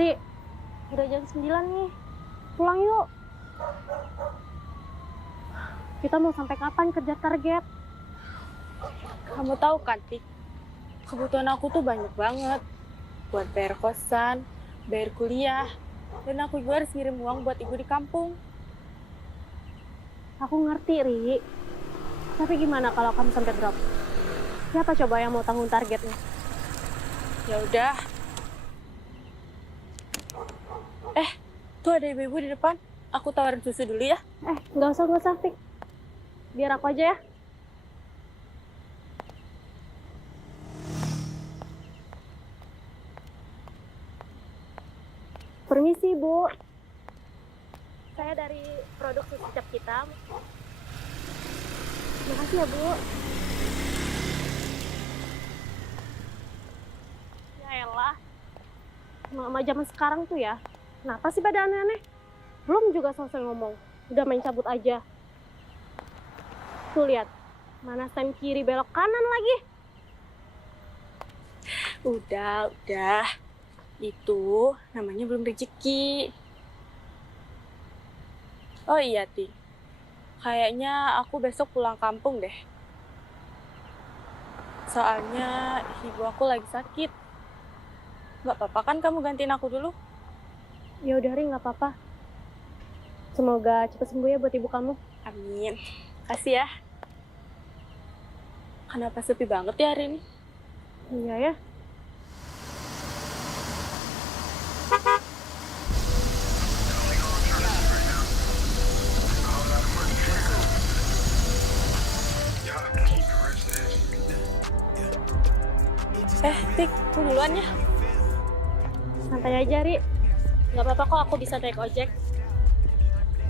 Ri, udah jam 9 nih. Pulang yuk. Kita mau sampai kapan kerja target? Kamu tahu kan, Tik, kebutuhan aku tuh banyak banget. Buat bayar kosan, bayar kuliah, dan aku juga harus ngirim uang buat ibu di kampung. Aku ngerti, Ri. Tapi gimana kalau kamu sampai drop? Siapa coba yang mau tanggung targetnya? Ya udah. Tuh ada ibu-ibu di depan. Aku tawarin susu dulu ya. Nggak usah, Fik. Biar aku aja ya. Permisi, Bu. Saya dari produk susu cap hitam. Makasih ya, Bu. Ya elah. Mama zaman sekarang tuh ya. Kenapa sih pada aneh-aneh? Belum juga selesai ngomong. Udah main cabut aja. Tuh lihat. Mana sem kiri belok kanan lagi. Udah. Itu namanya belum rezeki. Oh iya, Tik. Kayaknya aku besok pulang kampung deh. Soalnya ibu aku lagi sakit. Nggak apa-apa kan kamu gantiin aku dulu? Ya udah, Ri, nggak apa-apa. Semoga cepat sembuh ya buat ibu kamu. Amin. Kasih ya. Kenapa sepi banget ya hari ini? Iya ya. Tik, aku duluan ya. Santai aja, Ri. Nggak apa-apa kok, aku bisa naik ojek.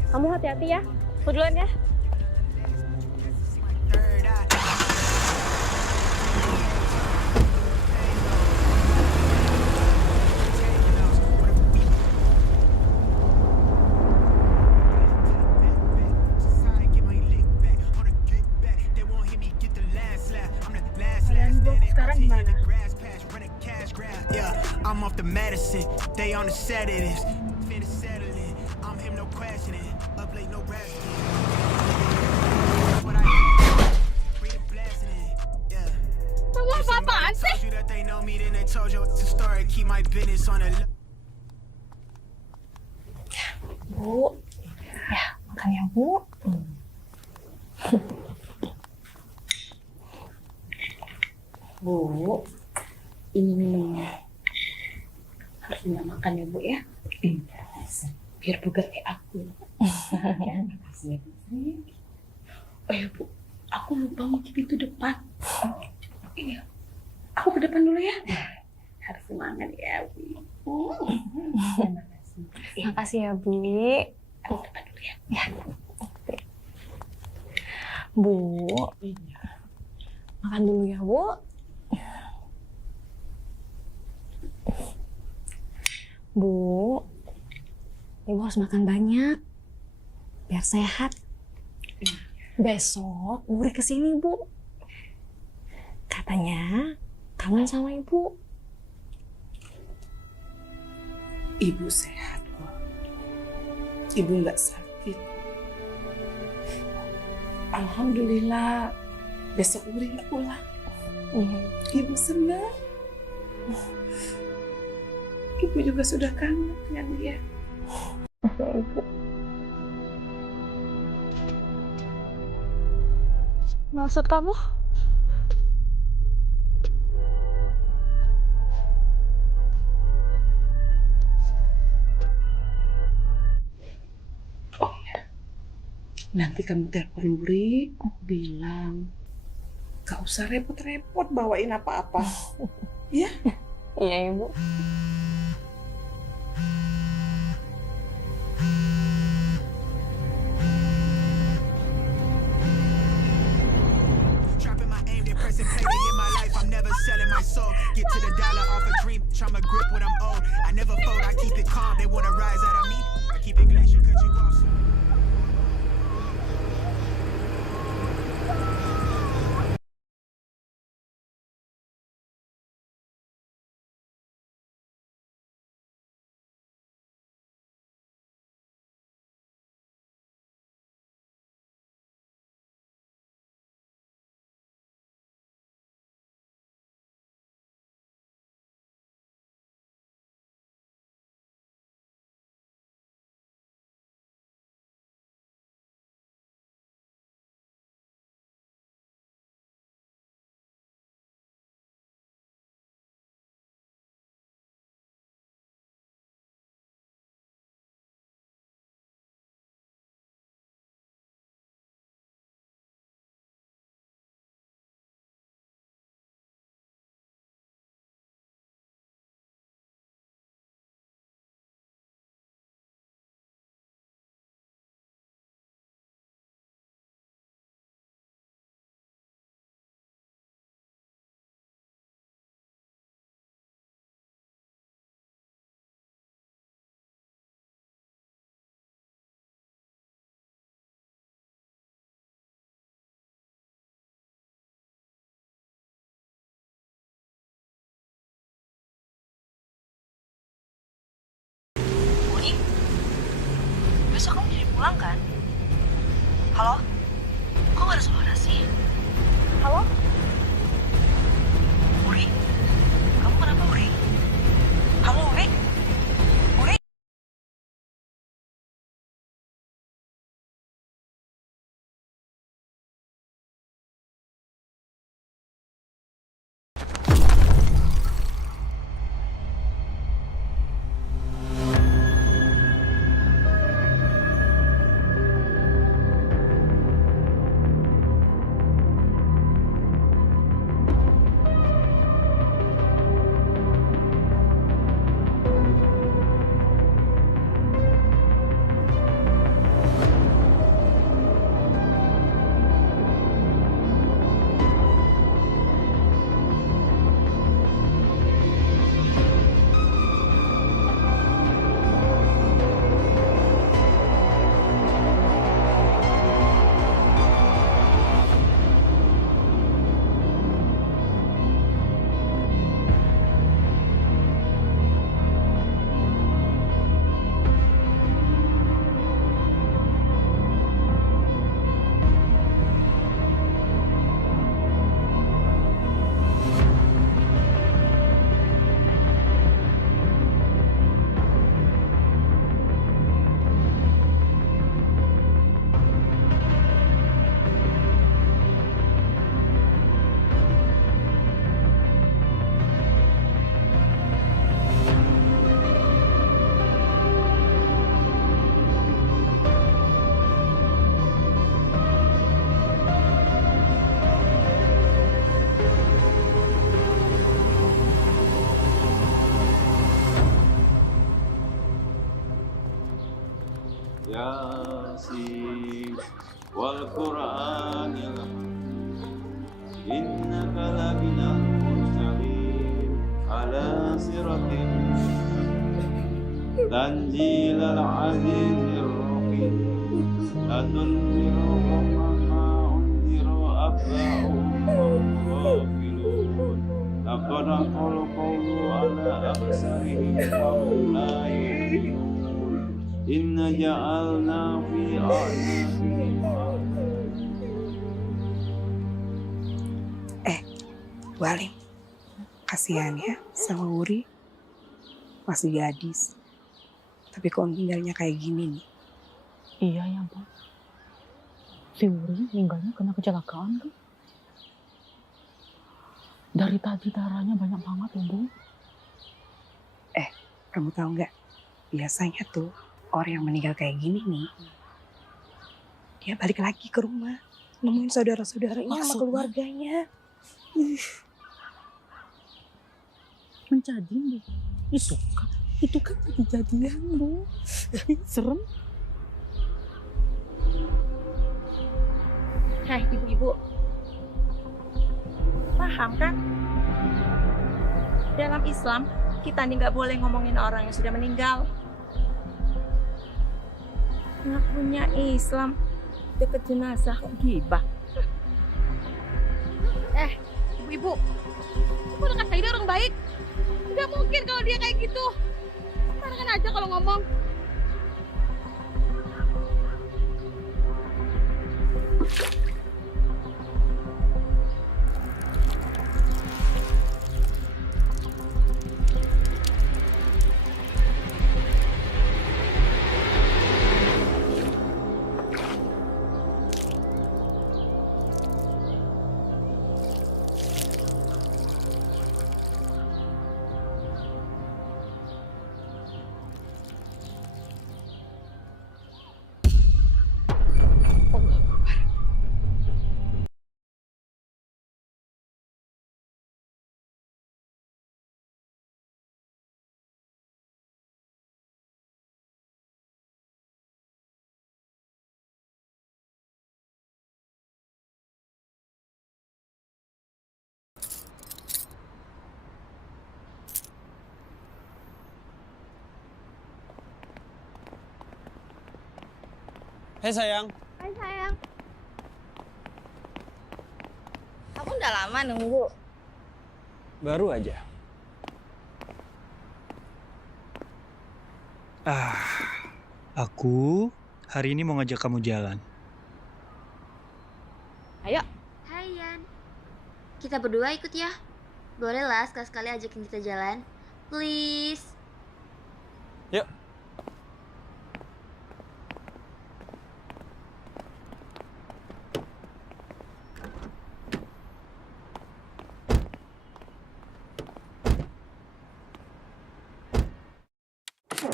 Kamu hati-hati ya. Aku duluan ya. Sekarang gimana? Yeah, I'm off the medicine. They on the set of this. Finna settle it. I'm him, no questioning. Up late, no rest. What I read a blasting it. Yeah. Kamu apa-apaan sih? Told you that they know me, then they told you it's a story. Keep my business on the Bu. Ya, makan ya, Bu. Bu, ini minumnya. Harus nggak makan ya, Bu ya? Iya. Biar bugar kayak aku. Ya, makasih ya, Bu. Oh ya, Bu. Aku lupa ngintip pintu depan. Iya. Aku ke depan dulu ya. Harus semangat ya, Bu. Makasih. Makasih ya, Bu. Aku ke depan dulu ya. Ya. Bu. Iya. Makan dulu ya, Bu. Bu, Ibu harus makan banyak biar sehat. Besok Uri kesini, Bu. Katanya kangen sama Ibu. Ibu sehat kok. Ibu nggak sakit. Alhamdulillah. Besok Uri nggak pulang. Ibu senang. Ibu juga sudah kangen dengan dia. Ibu. Maksud kamu? Oh ya, nanti kamu telepon Uri, bilang gak usah repot-repot bawain apa-apa. Ya? Iya, Ibu. dropping my aim, they pressing play to hit my life. I'm never selling my soul. Get to the dollar off a dream, tryna grip what I'm owed. I never fold, I keep it calm. They wanna rise out of me. I keep it glacier cause you off. pulang kan? Halo? Kok gak ada suara sih? Halo? Uri? Kamu kenapa, Uri? Halo, Uri? Uri? Yasin wal Qur'anil innaka laminal mursalin ala siratin tanzilal azizir rahim latunziru ma unziru abba'um ghafilun laqad qawlu ala aksarihim wa hum la yu'minun Inna ja'alna fi a'naqihim Bu Halim, kasihan ya sama Uri. Masih gadis. Tapi kok meninggalnya kayak gini nih. Iya ya, Bu. Si Uri meninggalnya kena kecelakaan kan? Dari tadi darahnya banyak banget ya, Bu. Kamu tahu nggak? Biasanya tuh orang yang meninggal kayak gini nih, dia balik lagi ke rumah, nemuin saudara-saudaranya sama keluarganya. Menjadi, Bu. Itu kan kejadian, Bu. Serem. Hei ibu-ibu, paham kan? Dalam Islam, kita nih nggak boleh ngomongin orang yang sudah meninggal. Ngakunya Islam, deket jenazah kok gibah. Ibu-ibu, kamu udah kata dia orang baik. Nggak mungkin kalau dia kayak gitu. Kan aja kalau ngomong. Hei sayang, Hai sayang. Kamu udah lama nunggu. baru aja. Aku Hari ini mau ngajak kamu jalan. Ayo. Hai Yan, kita berdua ikut ya. Boleh lah sekali-sekali ajakin kita jalan. Please. Yuk.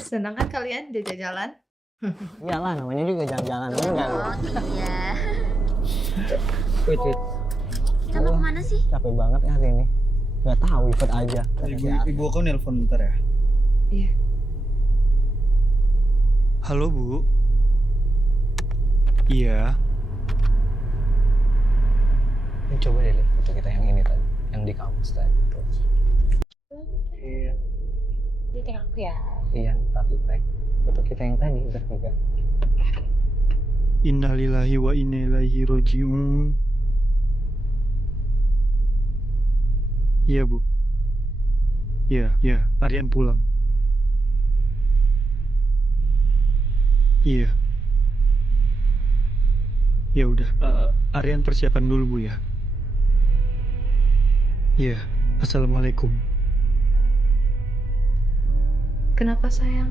Senang kan kalian diajak jalan? Iyalah, namanya juga jalan-jalan enggak. Oh iya. Wait. Kita mau kemana sih? Capek banget ya hari ini. Gak tahu, ikut aja. Ibu aku nelpon bentar ya. Iya. Halo, Bu. Iya. Coba deh lihat foto kita yang ini tadi, yang di kampus tadi. Iya. Dia tinggal aku ya. Iya, tapi baik. Foto kita yang tadi juga. Innalillahi wa inna ilaihi roji'un. Iya, Bu. Iya, Aryan pulang. Iya. Ya udah, Aryan persiapan dulu, Bu ya. Iya, Assalamualaikum. Kenapa sayang?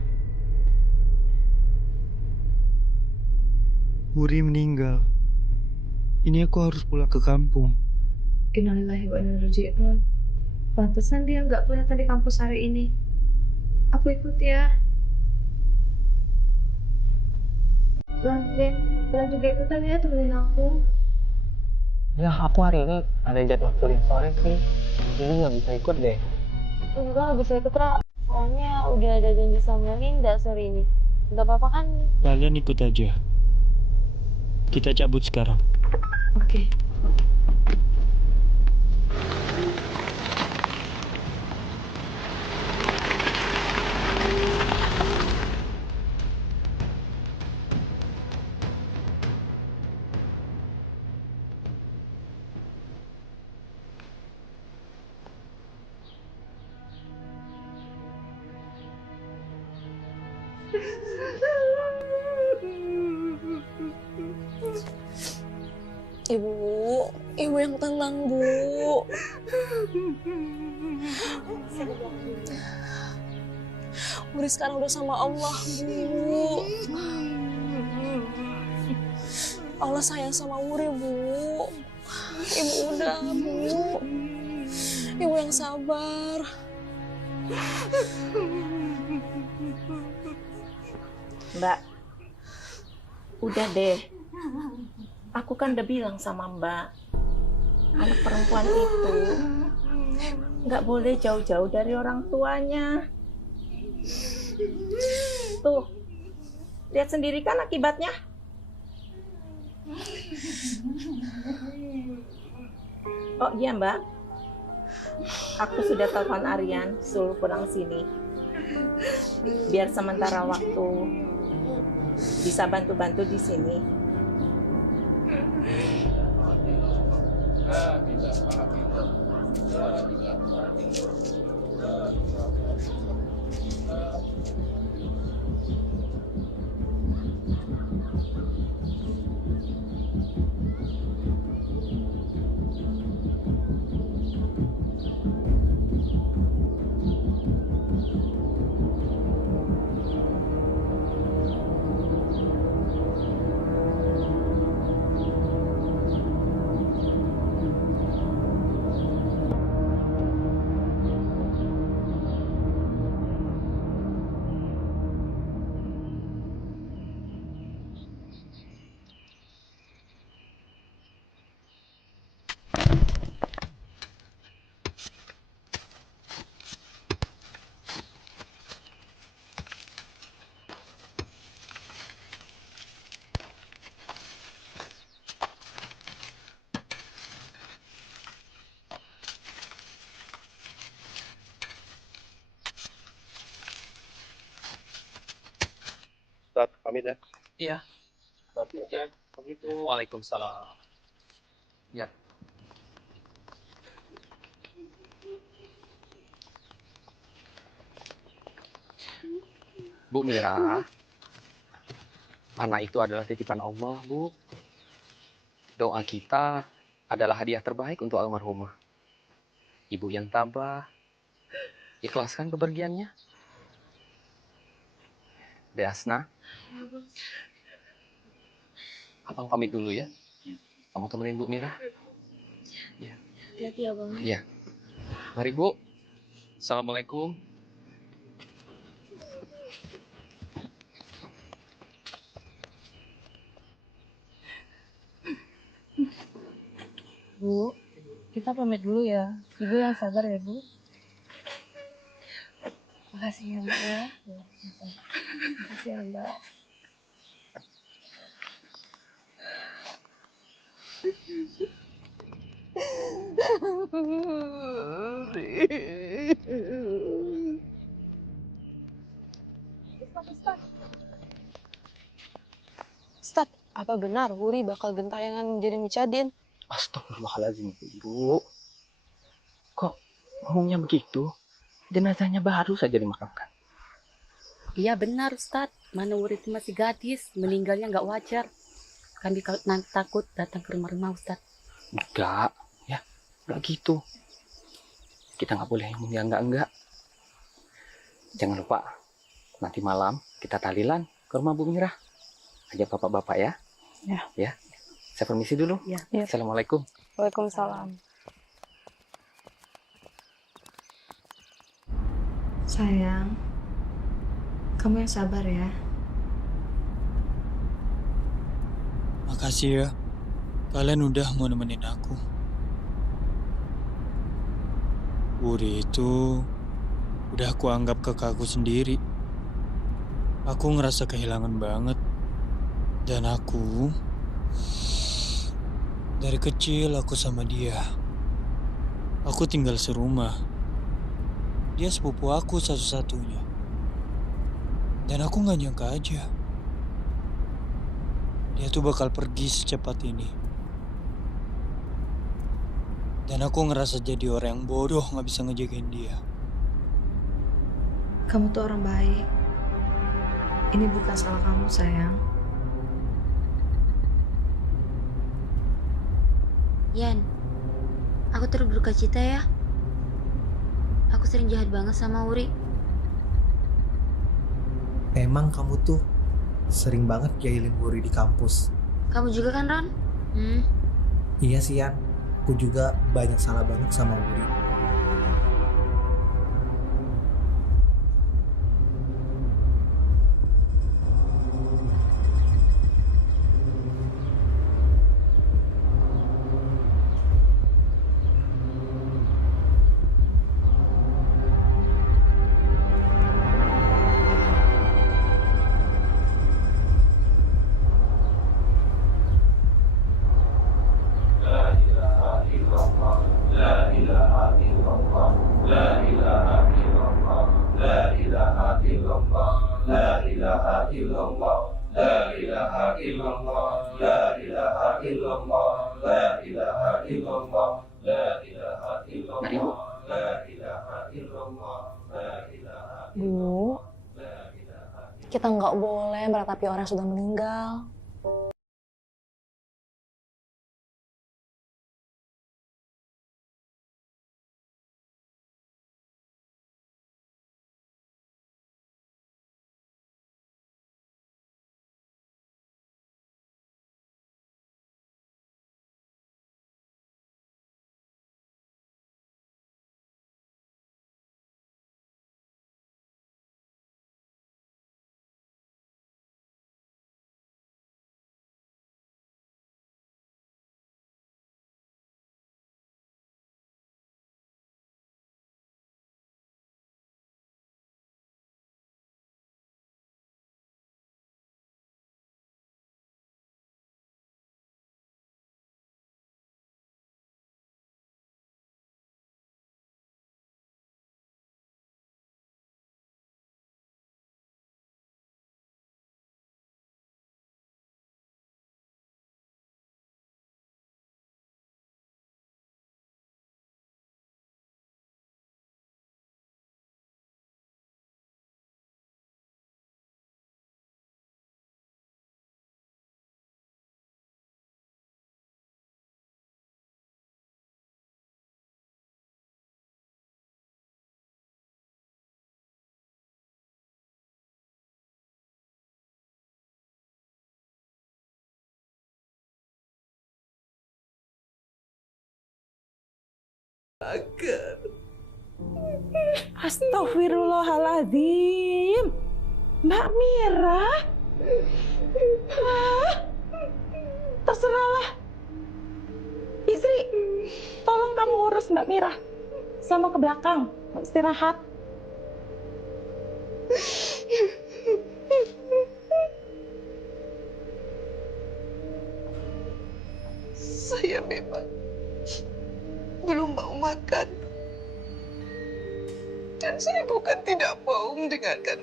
Wuri meninggal. Ini aku harus pulang ke kampung. Innalillahi wa inna ilaihi raji'un. Pantesan dia nggak kelihatan di kampus hari ini. Aku ikut ya. Kalian juga ikutan ya temenin aku. Ya, aku hari ini ada jadwal kuliah sore sih. Jadi nggak bisa ikut deh. Enggak, nggak bisa ikut, Ra. Soalnya udah ada janji sama Linda sore ini. Nggak apa-apa kan? Kalian ikut aja. Kita cabut sekarang. Oke. Ibu yang tenang, Bu. Wuri sekarang udah sama Allah, Bu. Allah sayang sama Wuri, Bu. Ibu udah, Bu. Ibu yang sabar. Mbak, udah deh. Aku kan udah bilang sama Mbak, anak perempuan itu nggak boleh jauh-jauh dari orang tuanya. Tuh, lihat sendiri kan akibatnya. Oh iya Mbak, aku sudah telepon Aryan suruh pulang sini. Biar sementara waktu bisa bantu-bantu di sini. Ustaz, pamit ya. Iya. Waalaikumsalam. Ya. Bu Mira, Anak itu adalah titipan Allah, Bu. Doa kita adalah hadiah terbaik untuk almarhumah. Ibu yang tabah, ikhlaskan kepergiannya. Desna, Abang pamit dulu ya. Kamu temenin Bu Mira. Ya. Hati-hati ya, Bang. Iya. Mari Bu. Assalamualaikum. Bu, kita pamit dulu ya. Ibu yang sabar ya, Bu. Makasih ya, Mbak ya. Makasih ya, Mbak. Ustad, apa benar Wuri bakal gentayangan jadi Micadin? Astagfirullahaladzim, Ibu. Kok ngomongnya begitu? Jenazahnya baru saja dimakamkan. Iya benar Ustadz, mana Wuri itu masih gadis, meninggalnya nggak wajar. Kami nanti takut datang ke rumah-rumah Ustadz. Enggak, ya, enggak gitu. Kita nggak boleh ngomong yang enggak. Jangan lupa, nanti malam kita tahlilan ke rumah Bu Mirah. Ajak bapak-bapak ya. Ya. Saya permisi dulu. Ya. Assalamualaikum. Waalaikumsalam. Sayang, kamu yang sabar ya. Makasih ya. Kalian udah mau nemenin aku. Wuri itu udah aku anggap kakakku sendiri. Aku ngerasa kehilangan banget. Dan aku dari kecil aku sama dia. Aku tinggal serumah. Dia sepupu aku satu-satunya. Dan aku gak nyangka aja dia tuh bakal pergi secepat ini. Dan aku ngerasa jadi orang yang bodoh gak bisa ngejagain dia. Kamu tuh orang baik. Ini bukan salah kamu, sayang. Yan, aku turut berduka cita ya. Aku sering jahat banget sama Wuri. Emang kamu tuh sering banget jahilin Wuri di kampus. Kamu juga kan, Ron? Iya sih Yan, aku juga banyak salah banget sama Wuri. Bu, kita nggak boleh meratapi orang yang sudah meninggal. Agar. Astagfirullahaladzim. Mbak Mira. Terserahlah. Istri, tolong kamu urus Mbak Mira. Sama ke belakang, mau istirahat. Saya memang belum mau makan. Dan saya bukan tidak mau mendengarkan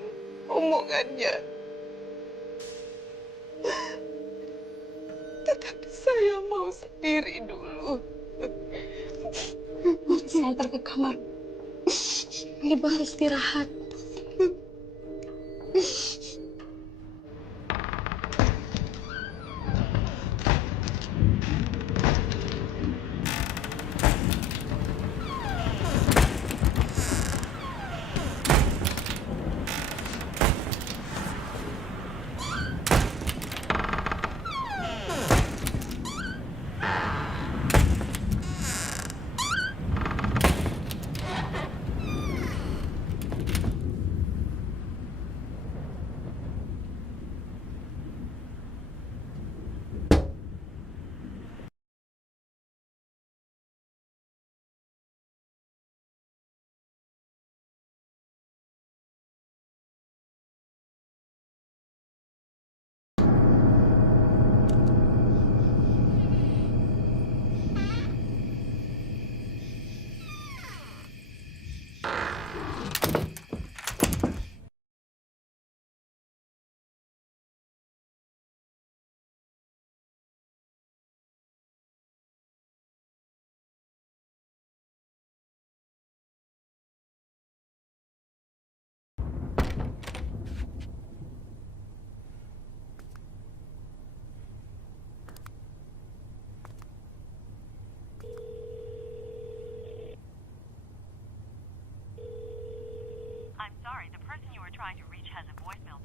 omongannya. Tetapi saya mau sendiri dulu. Saya antar ke kamar. Ibu harus istirahat. I'm sorry, the person you are trying to reach has a voicemail.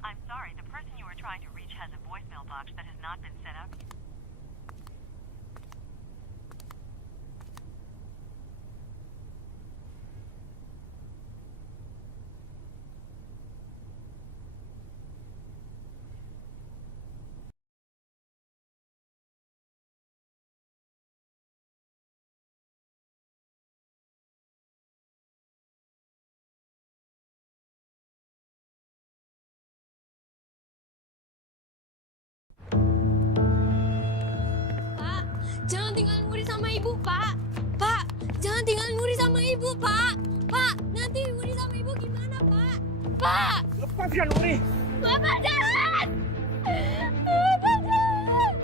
I'm sorry, the person you are trying to reach has a voicemail box that has not been set up. Jangan tinggalin Wuri sama ibu, Pak. Pak, jangan tinggalin Wuri sama ibu, Pak. Pak, nanti Wuri sama ibu gimana, Pak? Pak! Lepaskan Wuri! Bapak jahat! Bapak jahat!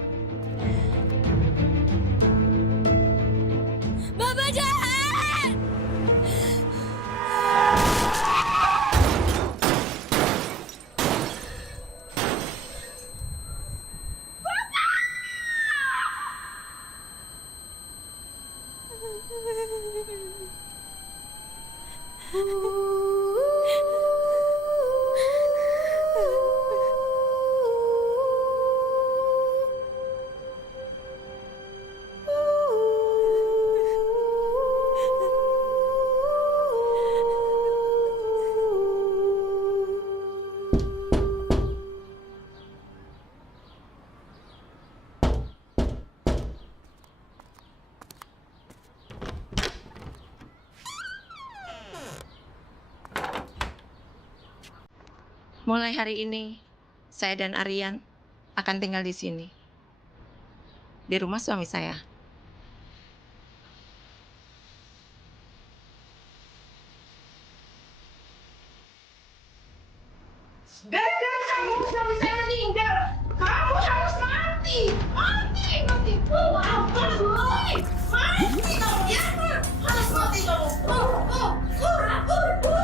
Bapak jahat! Mulai hari ini, saya dan Aryan akan tinggal di sini. Di rumah suami saya. Gara-gara kamu suami saya meninggal, kamu harus mati. Mati, mati. Mati kamu ya. Harus mati kamu. Mati, mati,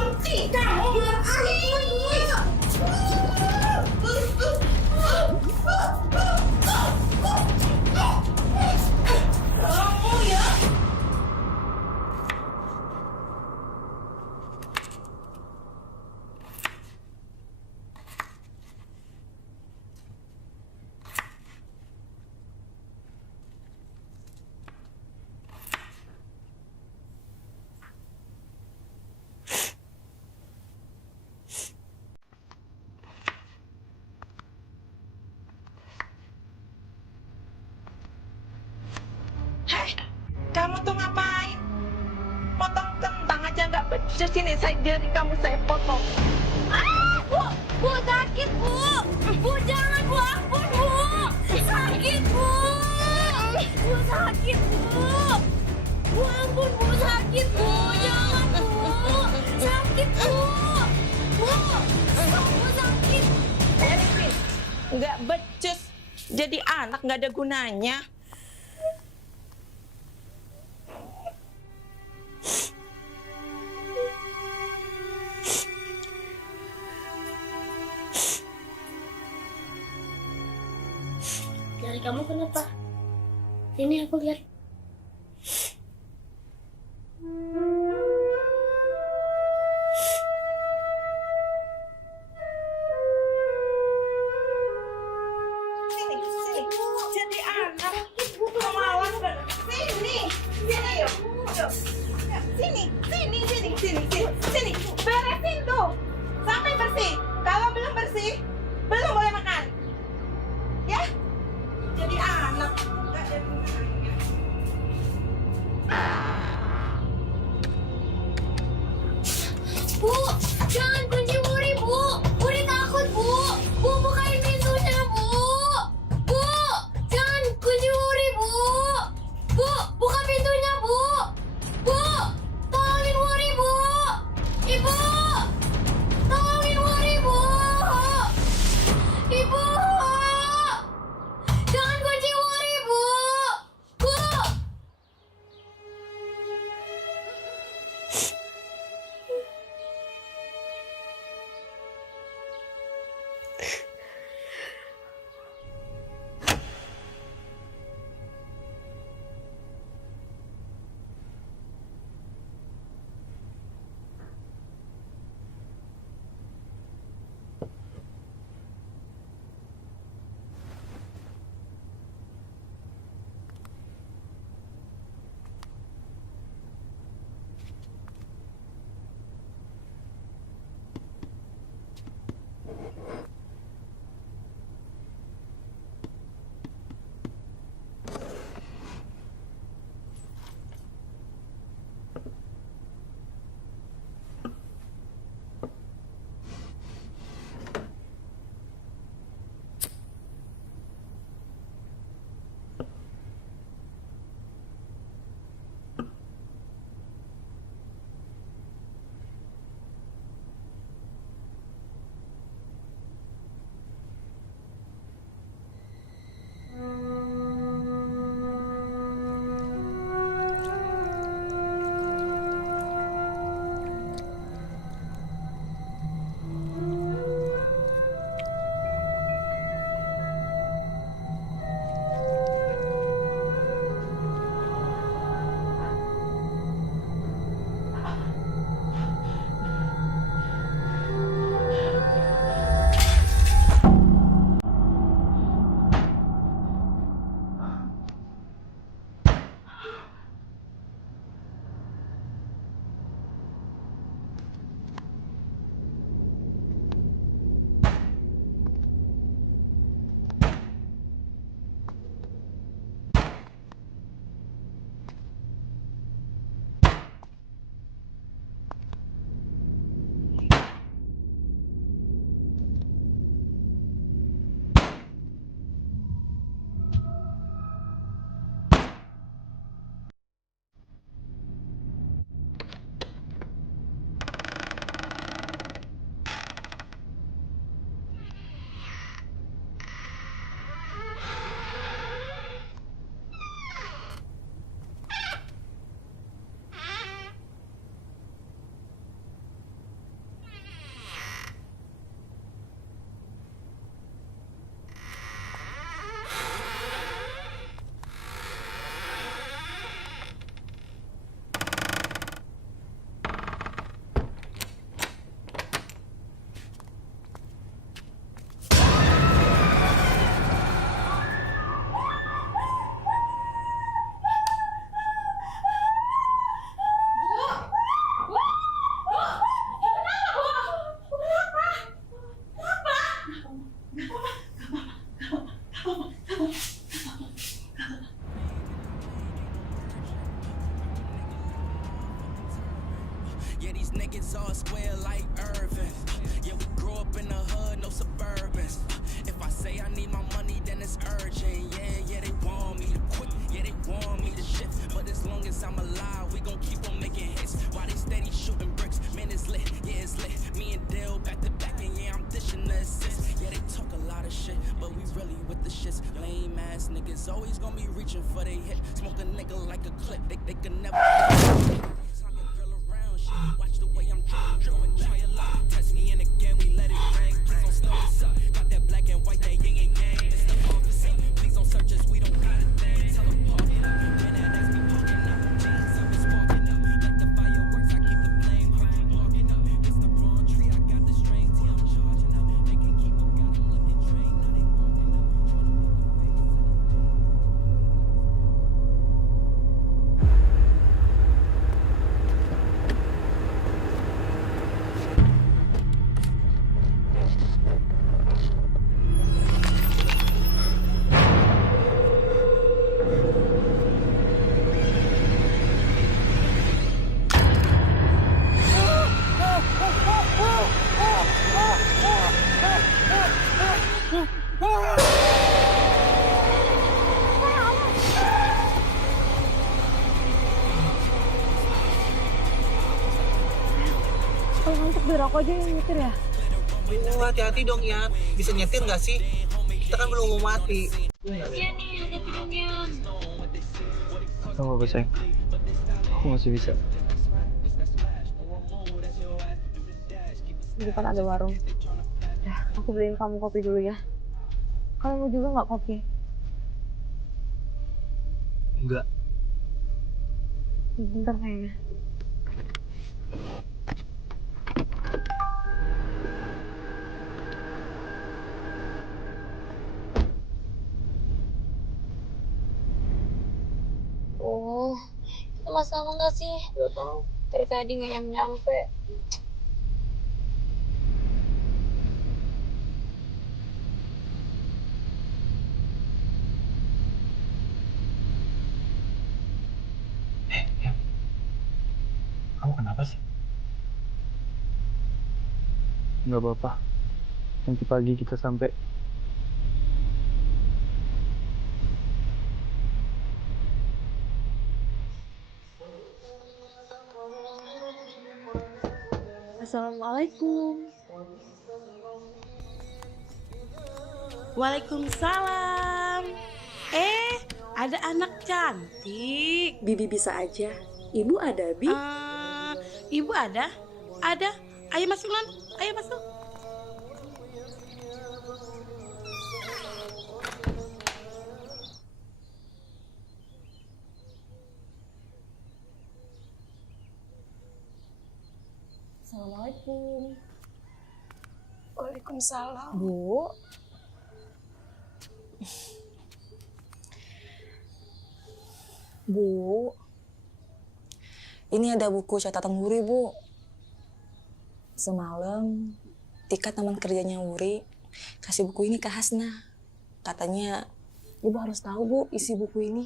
mati kamu. becus ini jari kamu saya potong. Bu sakit bu. Bu jangan bu, ampun bu. Sakit bu. Bu sakit bu. Bu ampun bu sakit bu, jangan bu. Sakit bu. Bu sakit. Eripin, nggak becus. Jadi anak nggak ada gunanya. Jari kamu kenapa? Ini aku lihat. Sini, jadi anak. Pemalas banget. Sini, yuk. Sini. Beresin tuh. Sampai bersih. Kalau belum bersih, belum boleh makan. Ya? Jadi anak. Nggak ada gunanya. Bu, jangan kunci Wuri bu. Wuri takut bu. Bu bukain pintunya bu. Bu, jangan kunci Wuri bu. Bu, buka pintunya bu. Bu, tolongin Wuri bu. Ibu, tolongin Wuri bu. Ibu, jangan kunci Wuri bu. Bu. they talk a lot of shit, but we really with the shits. Lame ass niggas always gonna be reaching for they hit. Smoke a nigga like a clip, they can never. Watch the way I'm drilling, try a lot. Test me in again, we let it rain. Please don't slow us up. Got that black and white, that yin and yang. It's the opposite. Please don't search us, we don't got a thing. Tell them park it up. Man, that ass be parking up. Jeans up and sparking up. Like the fireworks, I keep the flame. Heard you barking up. It's the wrong tree, I got the strings. Yeah, I'm charging up. They can't keep up, got them looking trained. Now they walking up. Trying to put the face in Kalau ngantuk biar aku aja yang nyetir ya. Oh, hati-hati dong Ian. Bisa nyetir nggak sih? Kita kan belum mau mati. Iya nih, hati-hati dong Yan. Gak apa-apa sayang. Aku masih bisa. Di depan ada warung. Ya, aku beliin kamu kopi dulu ya. Kamu mau juga nggak kopi? Enggak. Bentar kayaknya. Oh, kita masalah nggak sih? Nggak tahu. Dari tadi nggak nyampe. Kamu kenapa sih? Nggak apa-apa. Nanti pagi kita sampai. Assalamualaikum. Waalaikumsalam. Ada anak cantik. Bibi bisa aja. Ibu ada, Bi? Ibu ada? Ada. Ayo masuk, Non. Ayo masuk. Assalamualaikum. Waalaikumsalam. Bu. Bu. Ini ada buku catatan Wuri, Bu. Semalam, Tika teman kerjanya Wuri kasih buku ini ke Hasna. Katanya, Ibu harus tahu, Bu, isi buku ini.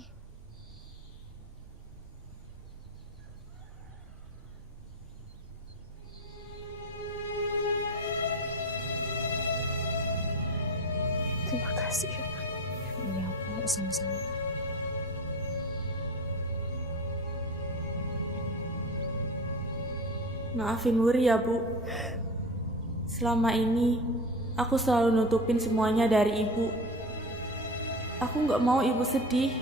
Terima kasih. Iya, Bu, sama-sama. Maafin Wuri ya, Bu. Selama ini, aku selalu nutupin semuanya dari Ibu. Aku nggak mau Ibu sedih.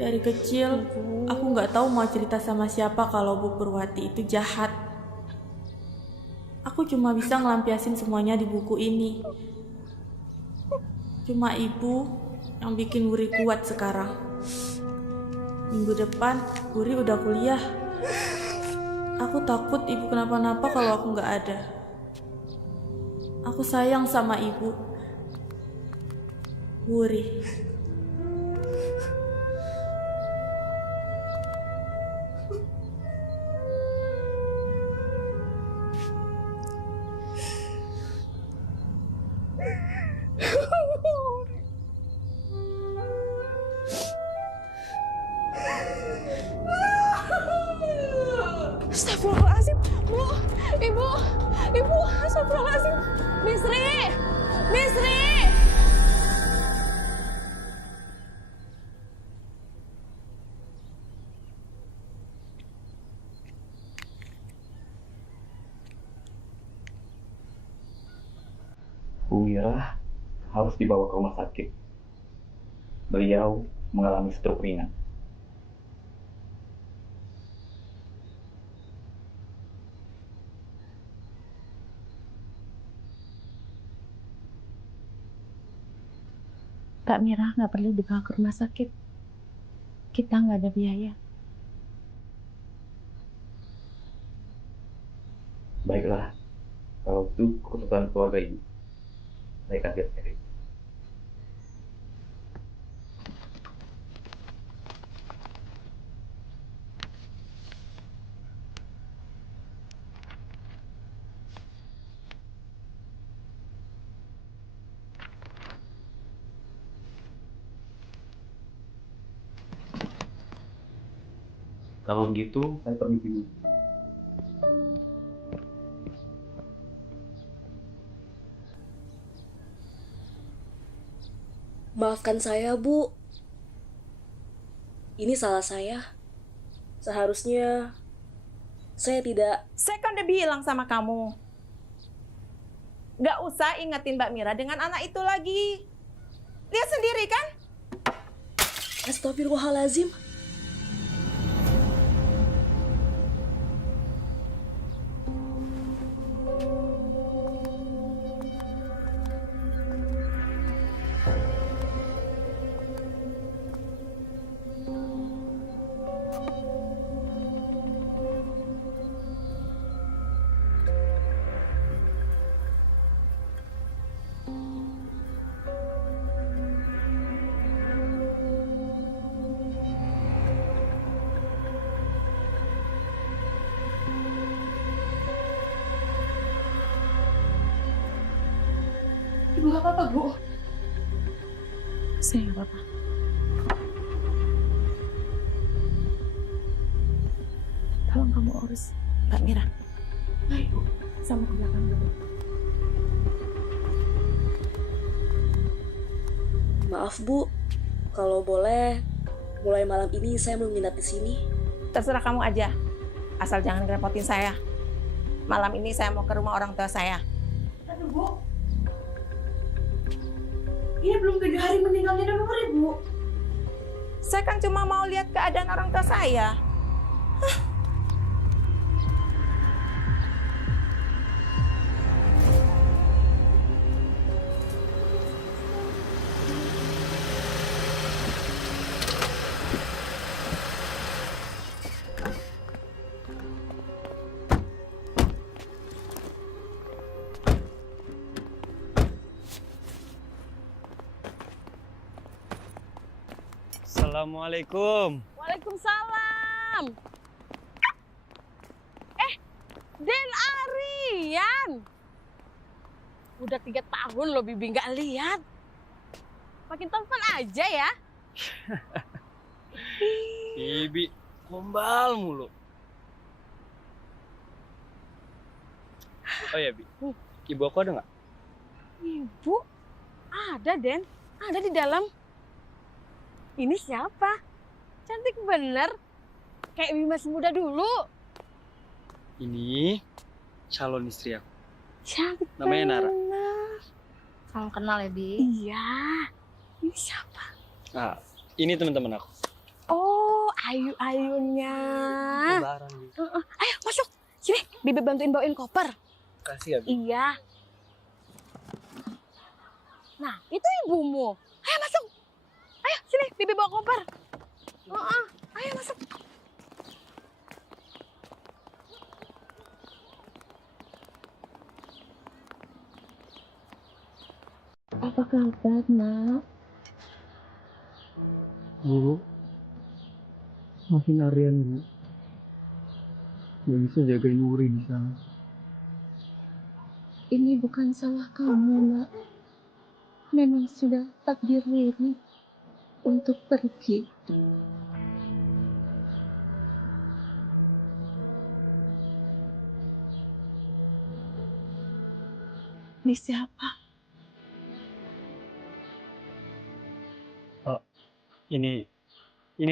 Dari kecil, aku nggak tahu mau cerita sama siapa kalau Bu Purwati itu jahat. Aku cuma bisa ngelampiasin semuanya di buku ini. Cuma Ibu yang bikin Wuri kuat sekarang. Minggu depan, Wuri udah kuliah. Aku takut Ibu kenapa-napa kalau aku nggak ada. Aku sayang sama Ibu. Wuri. Astagfirullahaladzim, Bu, Ibu, astagfirullahaladzim. Misri. Wira harus dibawa ke rumah sakit. Beliau mengalami stroke ringan. Kak Mira nggak perlu dibawa ke rumah sakit. Kita nggak ada biaya. Baiklah, kalau itu keputusan keluarga ini. Saya akan cari. Kalau begitu, saya permisi dulu. Maafkan saya, Bu. Ini salah saya. Seharusnya saya tidak... Saya kan udah bilang sama kamu. Gak usah ingetin Mbak Mira dengan anak itu lagi. Lihat sendiri kan? Astagfirullahaladzim. Ibu gak apa-apa, Bu. Saya nggak apa-apa. Tolong kamu urus Mbak Mira. Ayo, Bu. Sama ke belakang dulu. Maaf, Bu. Kalau boleh, mulai malam ini saya mau nginap di sini. Terserah kamu aja. Asal jangan ngerepotin saya. Malam ini saya mau ke rumah orang tua saya. Aduh, Bu. Ini belum 3 hari meninggalnya udah nomor, Bu. Saya kan cuma mau lihat keadaan orang tua saya. Assalamualaikum. Waalaikumsalam. Den Arian. Udah 3 tahun loh Bibi nggak lihat. Makin telepon aja ya. Bibi, gombal mulu. Oh ya, Bi. Ibu aku ada nggak? Ibu? Ada, Den. Ada di dalam. Ini siapa? Cantik bener. Kayak Bibi masih muda dulu. Ini calon istri aku. Cantik Namanya Nara. bener. Salam kenal ya, Bi. Iya. Ini siapa? Nah, ini teman-teman aku. Oh, Ayu-ayunya. Lebaran, Bi. Ayo masuk. Sini, Bibi bantuin bawain koper. Kasih ya, Bi. Iya. Nah, itu ibumu. Ayo masuk. Ayo, sini, Bibi bawa koper. Ayo masuk. Apa kabar, Nak? Bu, maafin Aryan, Bu. Gak bisa jagain Wuri di sana. Ini bukan salah kamu, Nak. Memang sudah takdir Riri untuk pergi. Ini siapa? Oh, ini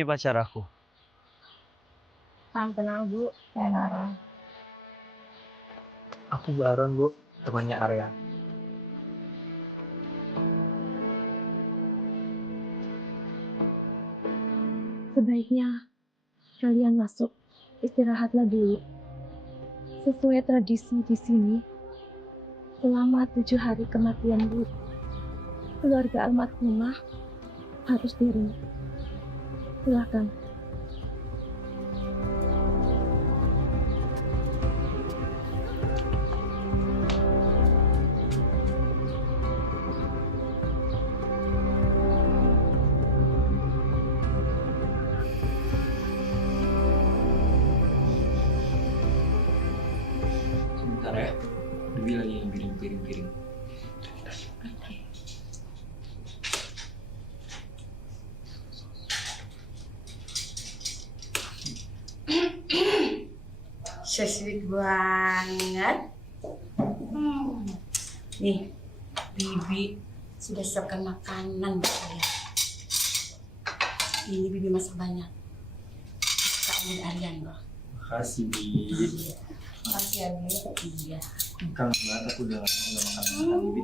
pacar aku. Salam kenal, Bu. Saya Nara. Aku Baron, Bu. Temannya Arya. Sebaiknya kalian masuk, istirahatlah dulu. Sesuai tradisi di sini, selama 7 hari kematian Wuri, keluarga almarhumah harus di rumah. Silakan. Sebentar ya. Dewi lagi ngambilin piring-piring. So sweet banget. Nih, Bibi sudah siapkan makanan buat kalian. Ini Bibi masak banyak. Kak Aryan loh. Makasih, Bi. Makasih ya, Bi. Iya. Kangen banget aku udah lama gak makan Bi.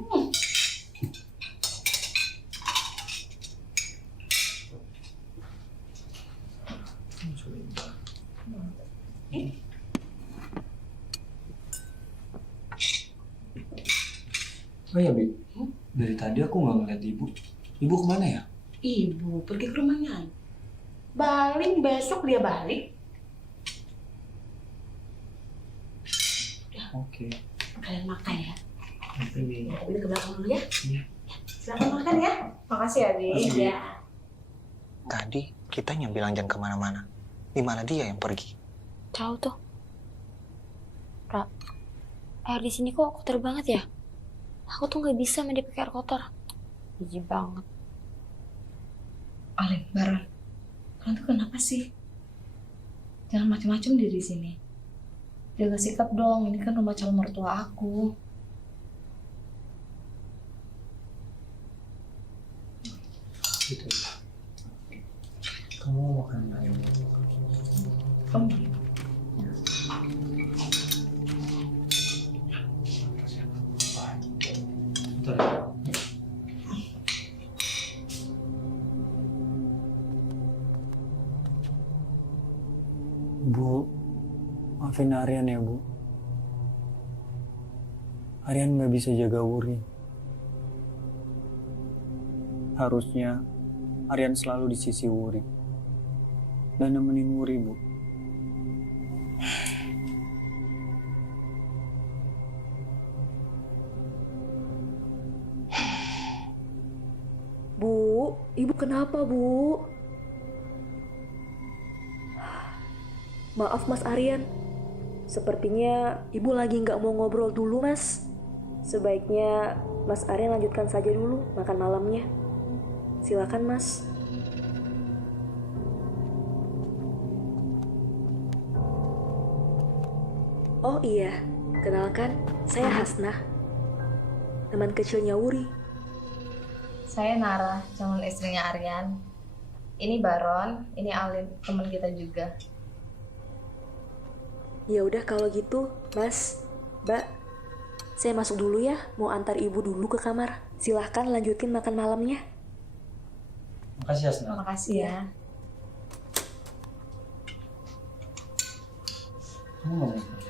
Oh ya, Bi. Dari tadi aku nggak ngeliat ibu. Ibu kemana ya? Ibu pergi ke rumahnya. Balik besok dia balik. Oke. Kalian makan ya. Oke, Bi. Bibi ke belakang dulu ya. Iya. Silakan makan ya. Makasih ya, Bi. Makasih, Bi. Ya. Tadi kita yang bilang jangan kemana-mana. Di mana dia yang pergi? Tahu tuh. Ra, air di sini kok kotor banget ya? Aku tuh nggak bisa mandi pakai air kotor. Jijik banget. Alin, Baron. Kalian tuh kenapa sih? Jangan macam-macam di sini. Jaga sikap dong, ini kan rumah calon mertua aku. Gitu. Kamu mau makan ayam? Om. Bentar ya. Bu, maafin Aryan ya, Bu. Aryan nggak bisa jaga Wuri. Harusnya Aryan selalu di sisi Wuri dan nemenin Wuri, Bu. Bu, ibu kenapa, Bu? Maaf, Mas Aryan. Sepertinya ibu lagi nggak mau ngobrol dulu, Mas. Sebaiknya Mas Aryan lanjutkan saja dulu makan malamnya. Silakan, Mas. Oh iya, kenalkan, saya Hasnah. Teman kecilnya Wuri. Saya Nara, calon istrinya Aryan. Ini Baron, ini Alin, teman kita juga. Ya udah kalau gitu, Mas, Mbak, saya masuk dulu ya, mau antar ibu dulu ke kamar. Silahkan lanjutin makan malamnya. Makasih, Hasnah. Makasih ya. Kamu mau makan?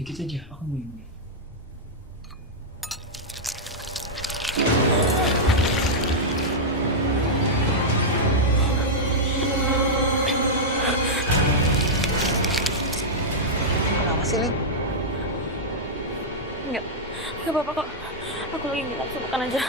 Dikit aja, aku mau ini. Kenapa sih, Lin? Enggak apa-apa kok. Aku lagi nggak nafsu makan aja.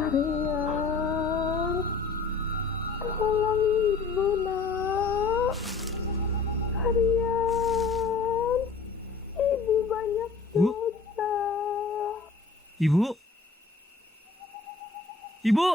Aryan, tolong ibu nak. Aryan, ibu banyak dosa. Ibu? Ibu!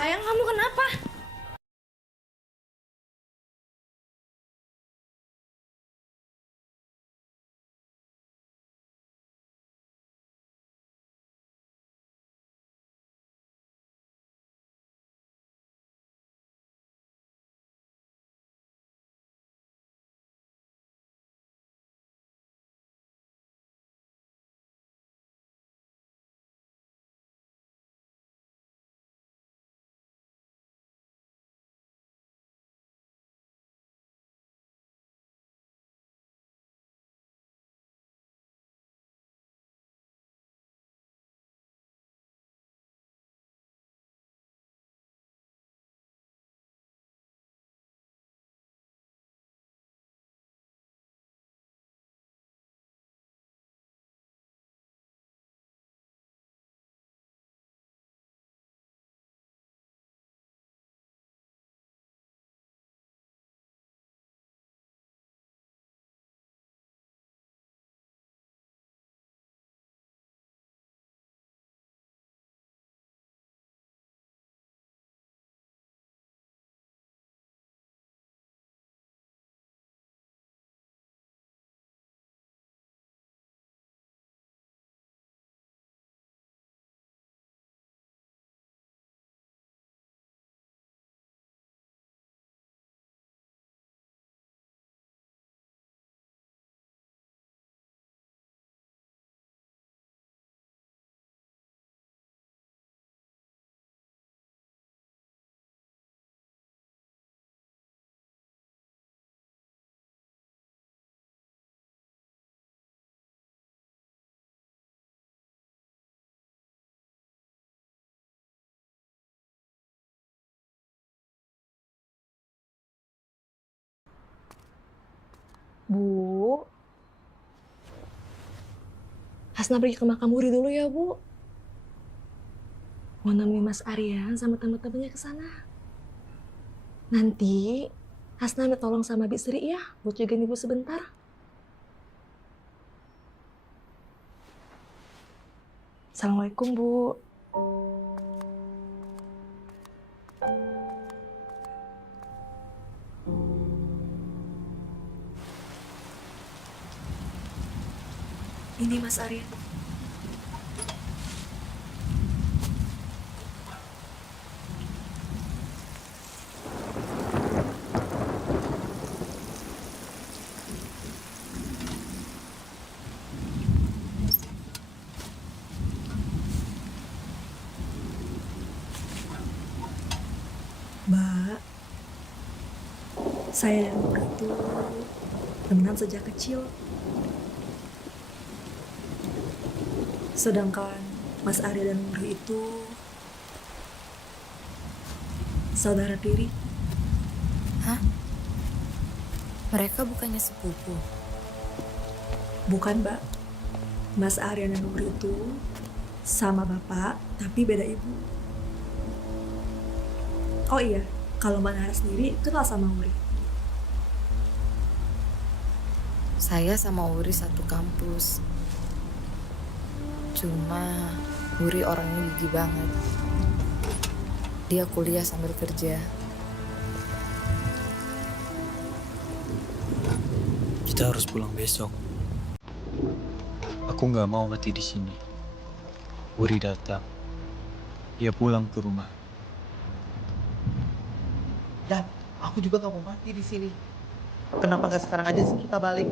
Sayang, kamu kenapa? Bu, Hasna pergi ke makam Wuri dulu ya, Bu. Mau nemenin Mas Aryan sama teman-temannya ke sana. Nanti Hasna minta tolong sama Bi Sri ya, buat jagain Ibu sebentar. Assalamualaikum, Bu. Ini Mas Aryan. Mbak, saya dan Mbak itu temenan sejak kecil. Sedangkan Mas Arya dan Muri itu saudara tiri. Hah? Mereka bukannya sepupu? Bukan, Mbak. Mas Arya dan Muri itu sama bapak, tapi beda ibu. Oh iya, kalau Mbak Nara sendiri kenal sama Muri? Saya sama Uri satu kampus. Cuma Uri orangnya gigi banget. Dia kuliah sambil kerja. Kita harus pulang besok. Aku nggak mau mati di sini. Wuri datang. Dia pulang ke rumah. Dan aku juga gak mau mati di sini. Kenapa nggak sekarang aja sih kita balik?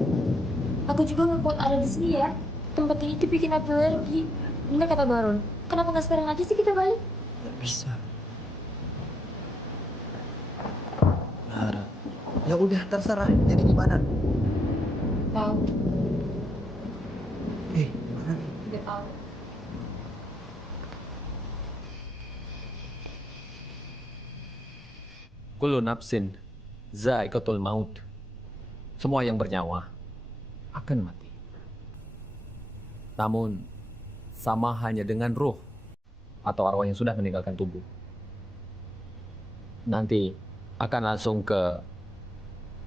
Aku juga nggak kuat ada di sini ya. Tempat ini tuh bikin aku alergi. Bener kata Baron. Kenapa nggak sekarang aja sih kita balik? Nggak bisa. Nara. Ya udah terserah. Jadi gimana? Tahu. Gimana nih? Tidak tahu. Kullu nafsin za'iqatul maut. Semua yang bernyawa akan mati. Namun, sama hanya dengan ruh atau arwah yang sudah meninggalkan tubuh. Nanti akan langsung ke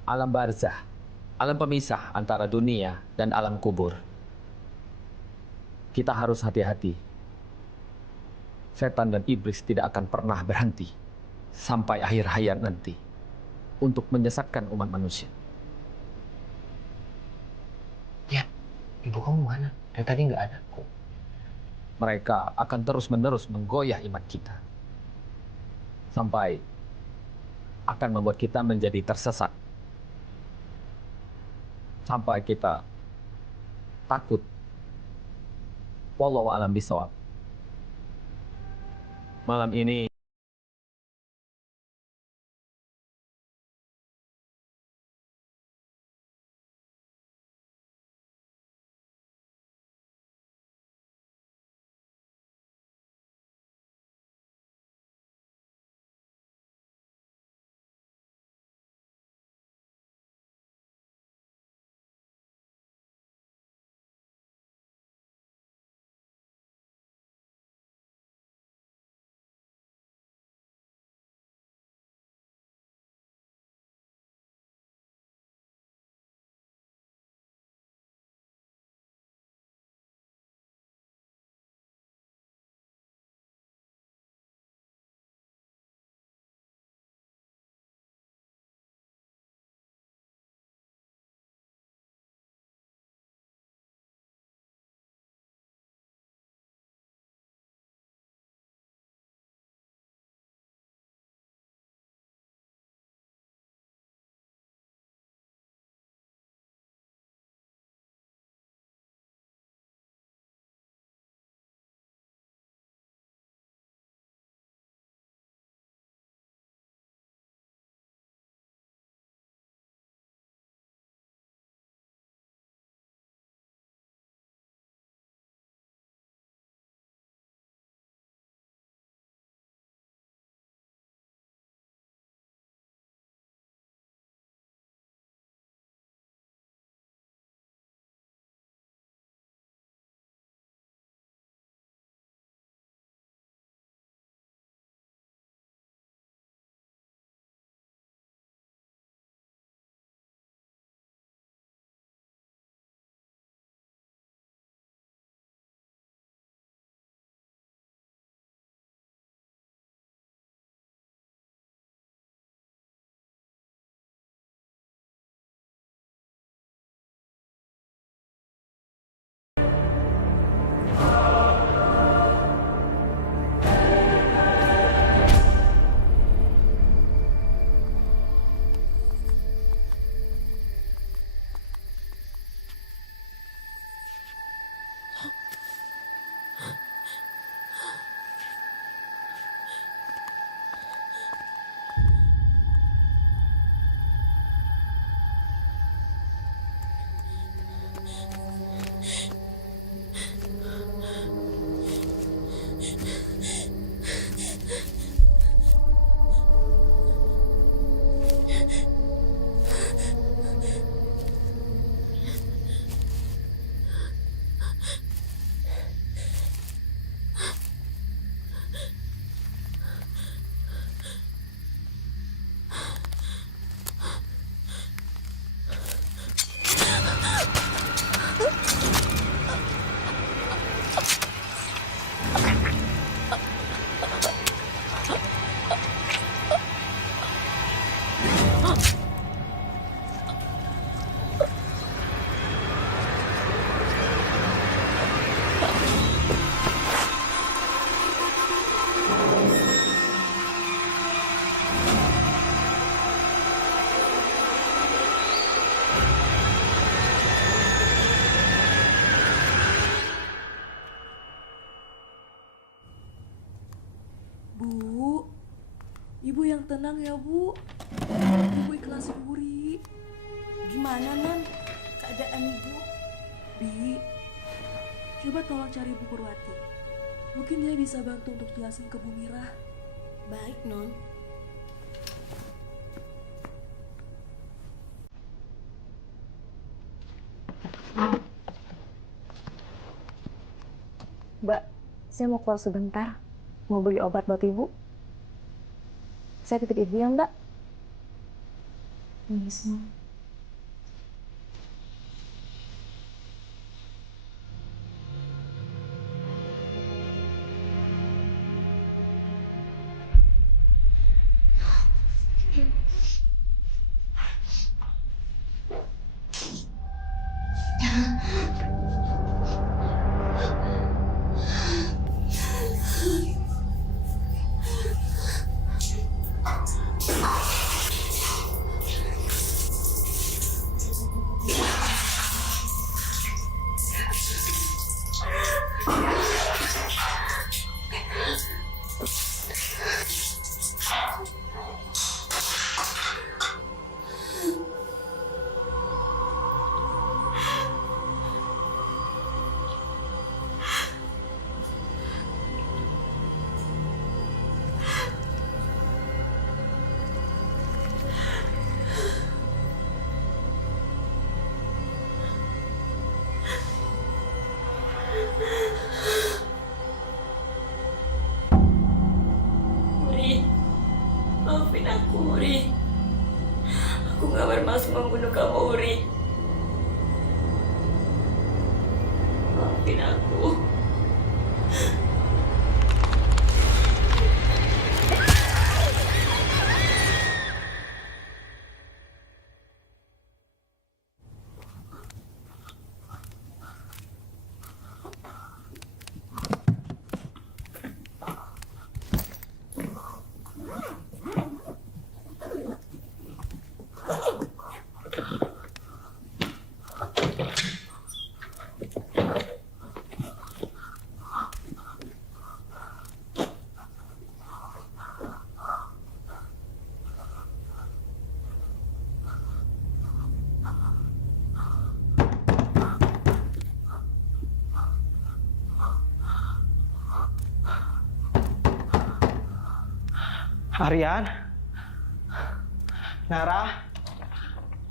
alam barzah, alam pemisah antara dunia dan alam kubur. Kita harus hati-hati. Setan dan iblis tidak akan pernah berhenti sampai akhir hayat nanti untuk menyesatkan umat manusia. Ya, ibu kamu mana? Yang tadi nggak ada kok. Mereka akan terus-menerus menggoyah iman kita. Sampai akan membuat kita menjadi tersesat. Sampai kita takut. Wallahu a'lam bishawab. Malam ini yang tenang ya, Bu. Ibu ikhlasin Wuri. Gimana, Non? Keadaan Ibu? Bi, coba tolong cari Bu Purwati. Mungkin dia bisa bantu untuk jelasin ke Bu Mira. Baik, Non. Mbak, saya mau keluar sebentar. Mau beli obat buat Ibu. Saya titip Ibu ya, Mbak. Yes, Mbak. Uri, maafin aku, Uri. Aku gak bermaksud membunuh kamu, Uri. Maafin aku. Aryan, Nara,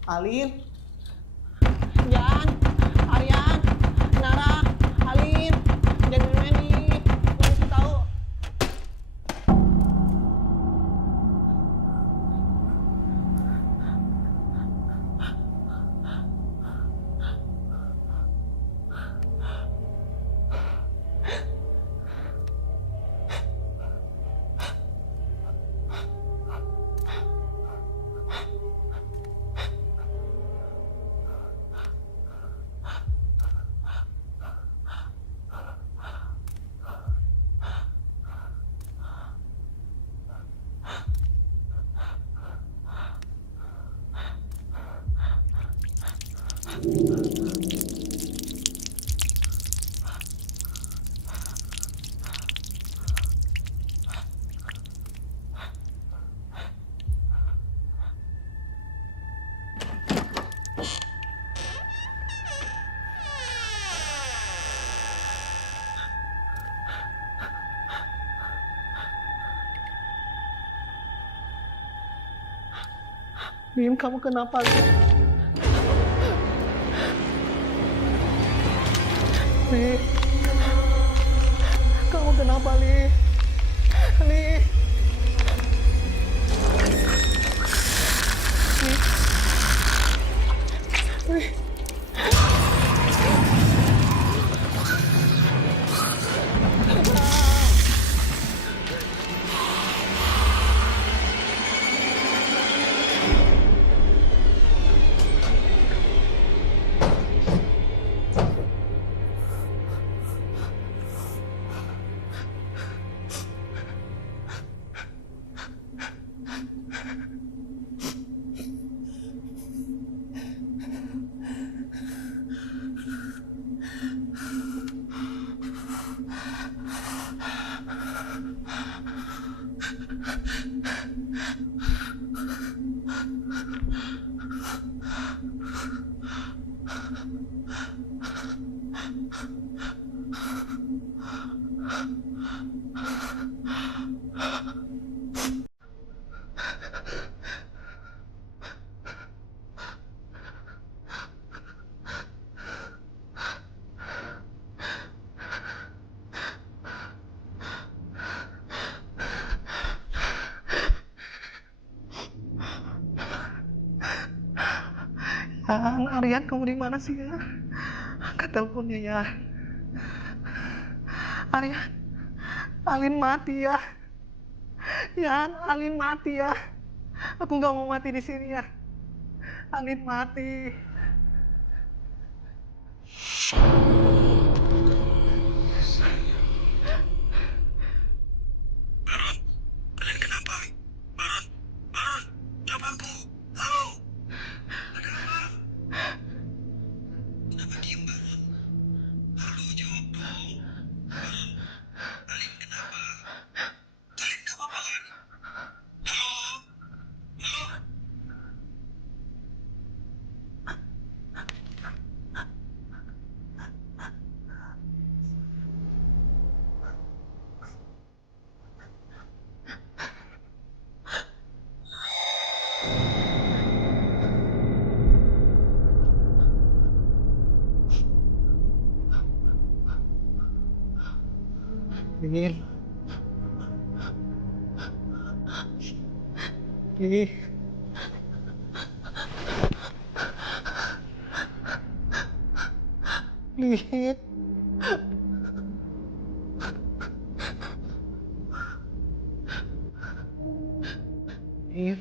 Alin, Jan, Aryan, Nara, Alin, jangan main nih. Polisi tahu. Lin, kamu kenapa, Lin? Li, kamu kenapa, Li? Li. Li. Aryan, kamu di mana sih ya? Angkat teleponnya ya. Aryan, Alin mati ya. Ya, Alin mati ya. Aku nggak mau mati di sini ya. Alin mati. Lin. Lin. Lin. Lin. Lin.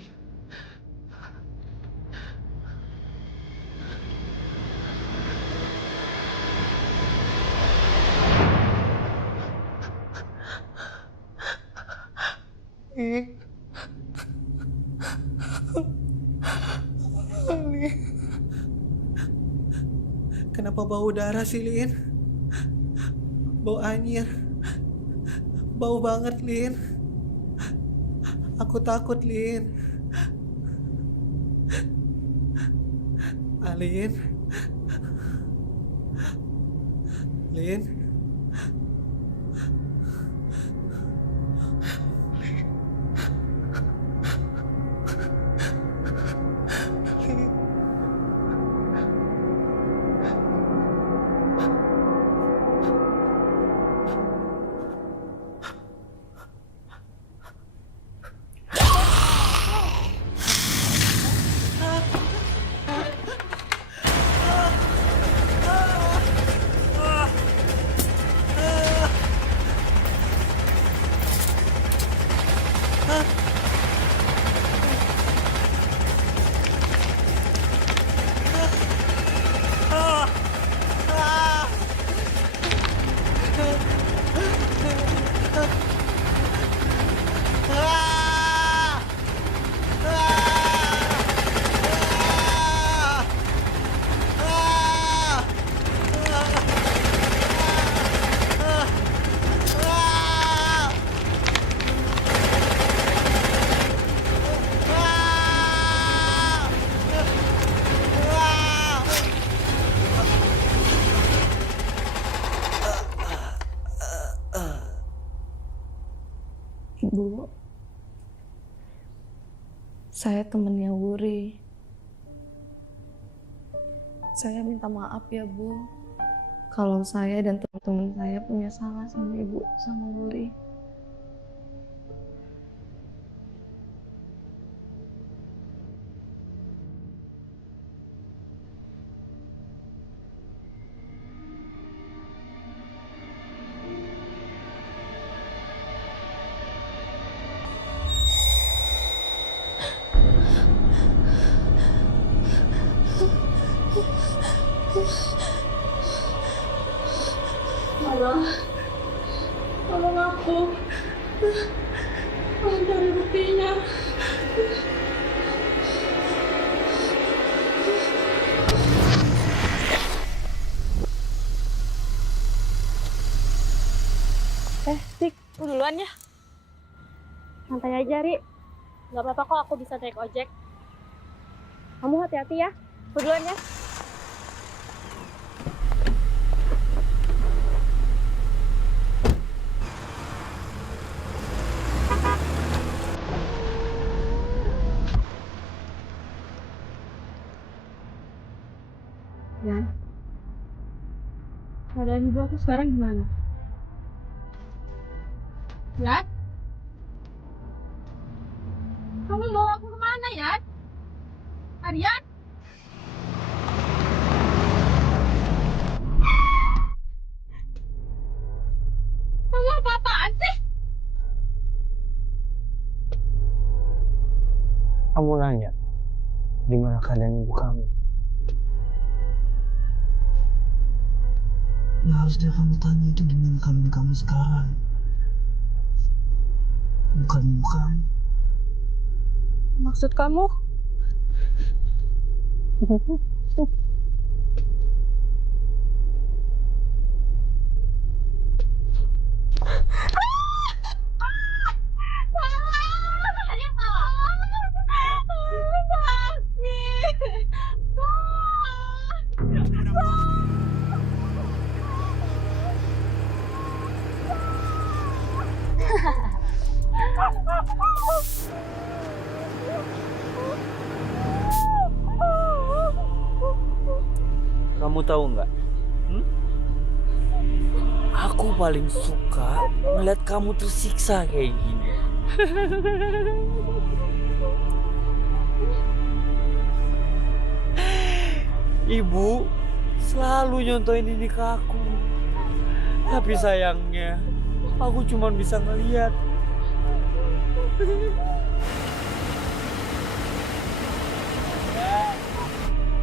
Kenapa bau darah sih, Lin? Bau anyir. Bau banget, Lin. Aku takut, Lin. Alin. Lin. Bu, saya temennya Wuri. Saya minta maaf ya, Bu. Kalau saya dan teman-teman saya punya salah sama Ibu, sama Wuri. Tolong aku. Tolong cari buktinya. Dik, lu duluan ya. Santai aja, Ri. Gak apa-apa kok, aku bisa naik ojek. Kamu hati-hati ya. Aku duluan ya. Yan, keadaan ibu aku sekarang gimana? Yan? Kamu bawa aku kemana, Yan? Aryan? Kamu apa-apaan sih? Kamu nanya, di mana keadaan ibu kamu? Ya harusnya kamu tanya itu gimana keadaan kamu sekarang. Bukan ibu kamu. Maksud kamu? Kamu tahu nggak? Aku paling suka melihat kamu tersiksa kayak gini. Ibu selalu nyontoin ini ke aku. Tapi sayangnya, aku cuma bisa ngeliat.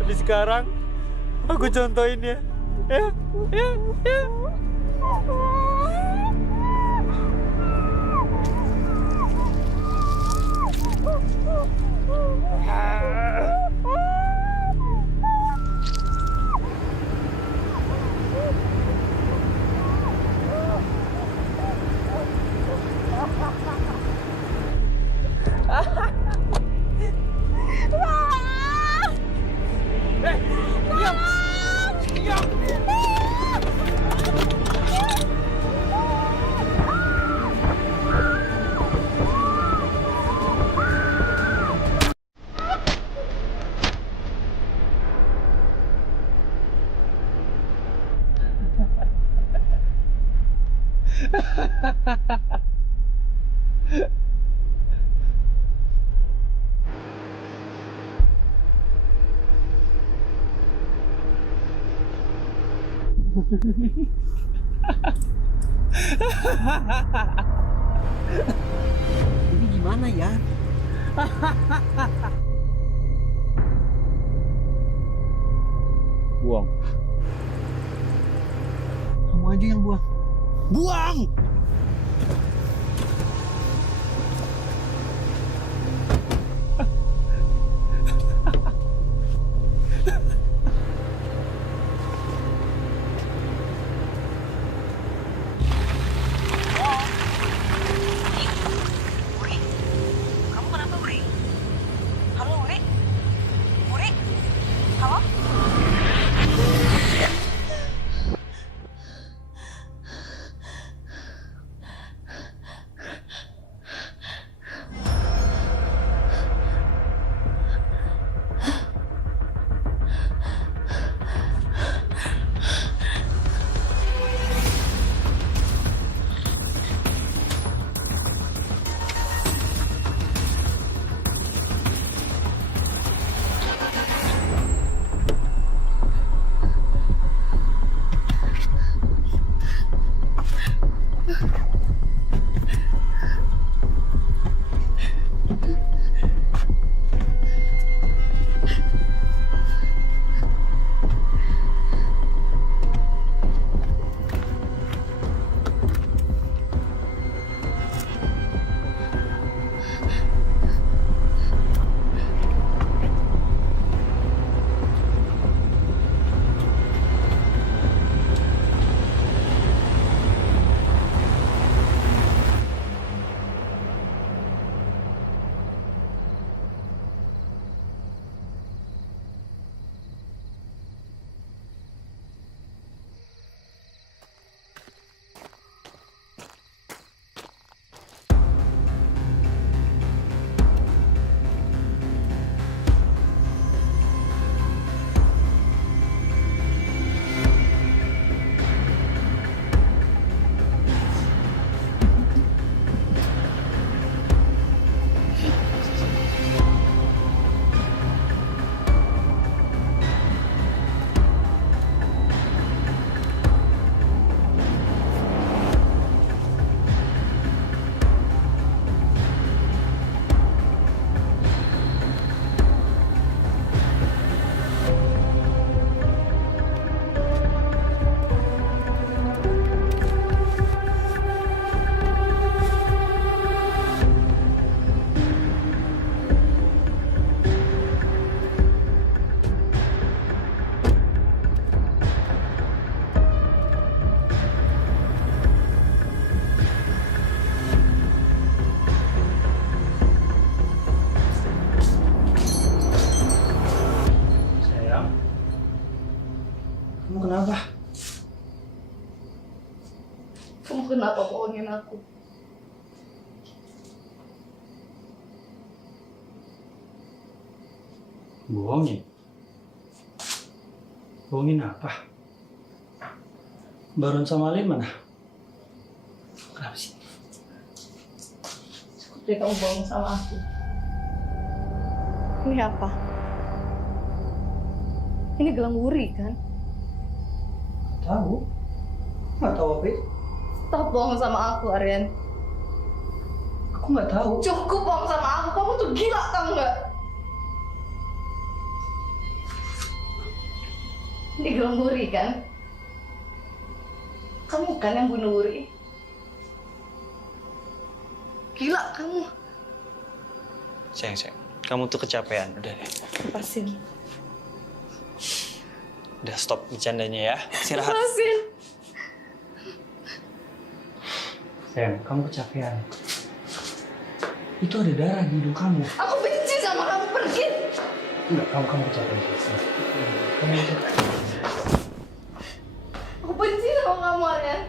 Tapi sekarang, aku contohin ya. Ya. Ini gimana ya? Buang. Kamu aja yang buang. Buang! Kamu kenapa, Uri? Halo, Uri? Uri? Halo? Kamu kenapa? Kamu kenapa bohongin aku? Bohongin? Bohongin apa? Baron sama Alin mana? Kenapa sih? Cukup deh kamu bohong sama aku. Ini apa? Ini gelang wuri kan? Tahu? Nggak tahu apa itu? Stop bohong sama aku, Aryan. Aku nggak tahu. Cukup bohong sama aku. Kamu tuh gila, kamu nggak? Ini gelang wuri kan? Kamu kan yang bunuh Wuri? Gila kamu. Sayang, kamu tuh kecapean. Udah deh. Lepasin. Udah stop bercandanya ya. Istirahat. Lepasin. Sayang, kamu kecapean. Itu ada darah di hidung kamu. Aku benci sama kamu, pergi. Enggak, kamu kecapean. Kamu kecapean. Aku benci sama kamu, Aryan.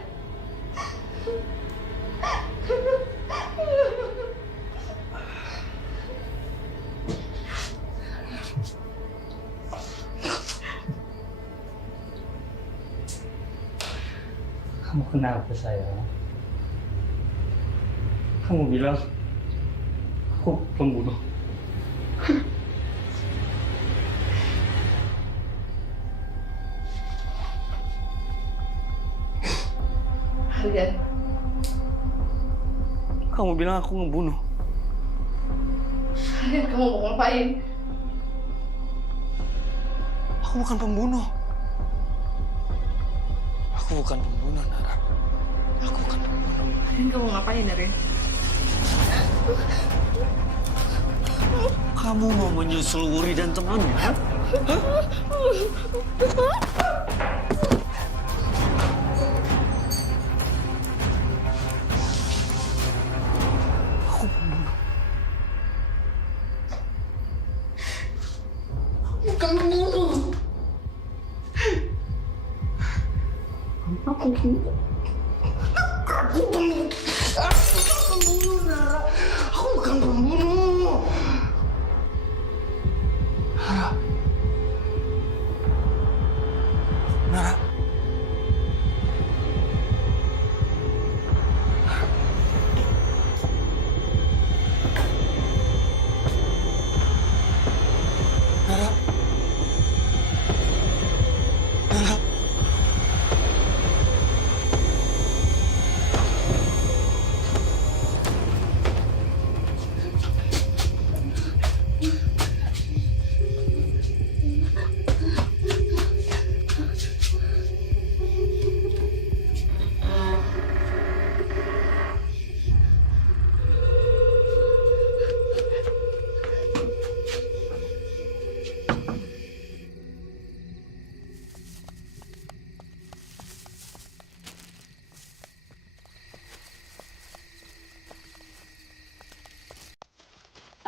Kamu kenapa sayang? Kamu bilang aku pembunuh. Aryan. Kamu bilang aku ngebunuh. Aryan, kamu mau ngapain? Aku bukan pembunuh. Aku bukan pembunuh, Nara. Aku bukan pembunuh. Aryan, kamu ngapain, Aryan? Kamu mau menyusul Wuri dan temannya? Hah? Aku pembunuh. Bukan pembunuh. Aku pembunuh. Aku pembunuh. Aku bukan pembunuh, Nara. Aku bukan pembunuh. Nara. Nara. Nara. Nara.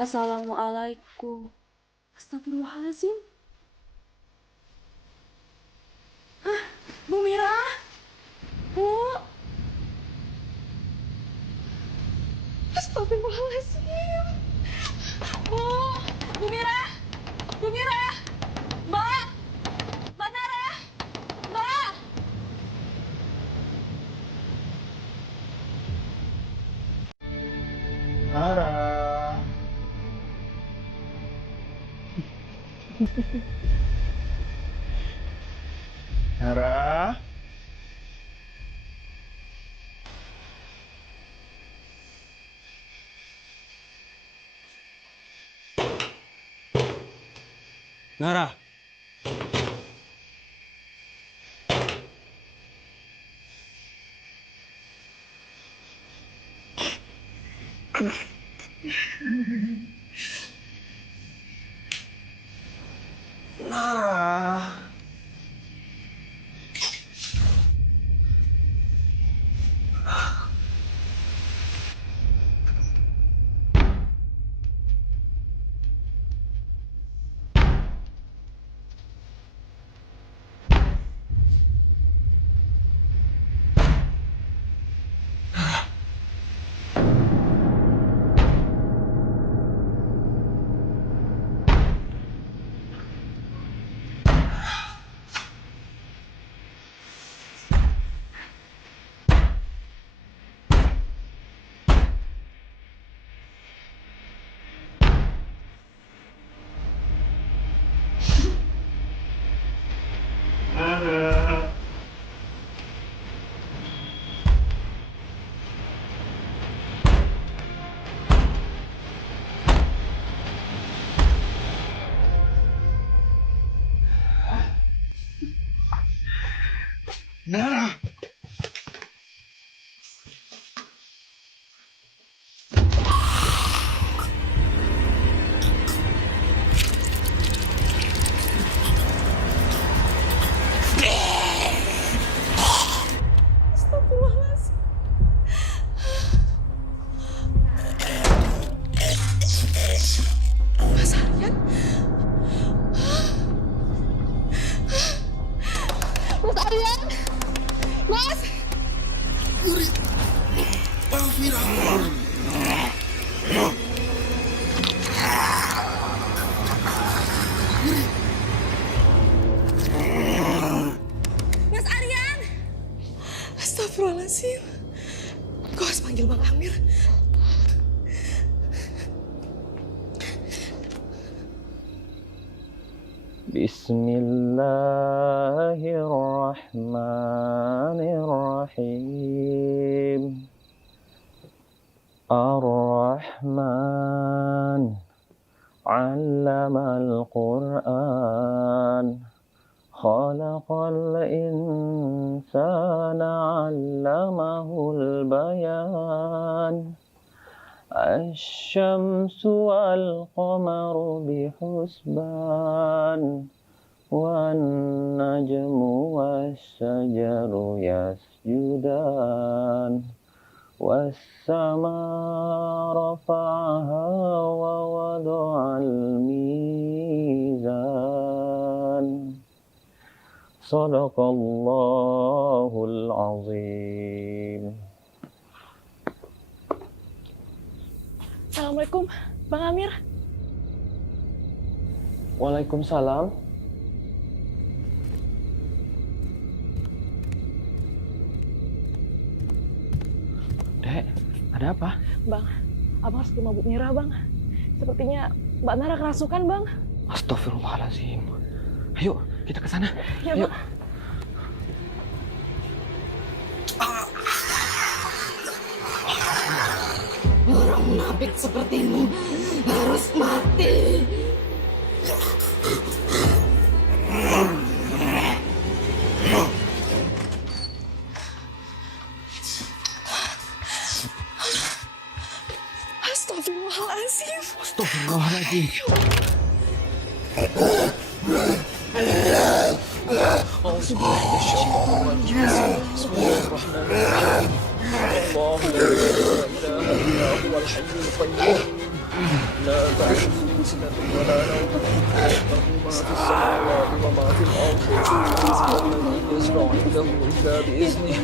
Assalamualaikum. Astagfirullahaladzim. Hah, Bu Mira? Bu? Astagfirullahaladzim. Bu Mira? Bu Mira? Mbak? Mbak Nara? Mbak? Nara. Nara. Nara. Nara. Nah. Astagfirullahaladzim. Mas Aryan? Mas Aryan? Mas? Yuri. Alvira. Mas Aryan? Astagfirullahaladzim. Kau harus panggil Bang Amir. Bismillahirrahmanirrahim. Ar-Rahman 'allamal Qur'an. Khalaqal insana 'allamahul bayan. Asy-syamsu wal qamaru bihusban. Wan najmu was-syajaru yasjudan. Was-samaa rafa'aha wa wada'al mizan. Shadaqallahul azim. Assalamualaikum, Bang Amir. Waalaikumsalam. Dek, ada apa? Bang, abang harus ke rumah Bu Mira, Bang. Sepertinya Mbak Nara kerasukan, Bang. Astagfirullahaladzim. Ayo, kita ke sana. Ya, Ayo. Bang. Orang munafik sepertimu harus mati. Astagfirullahaladzim. Astagfirullahaladzim. Bismillahirrahmanirrahim. الله لا إله إلا هو الحي القيوم لا تأخذه سنة ولا نوم له ما في السماوات وما في الأرض الذي يشفع عنده إلا بإذنه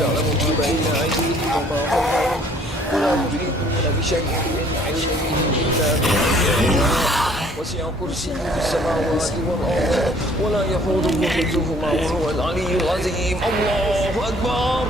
يعلم ما بين أيديهم وما خلفهم ولا يحيطون بشيء من علمه إلا بما شاء وسع كرسيه السماوات والأرض ولا يحوطه حفظهما وهو العلي العظيم الله أكبر.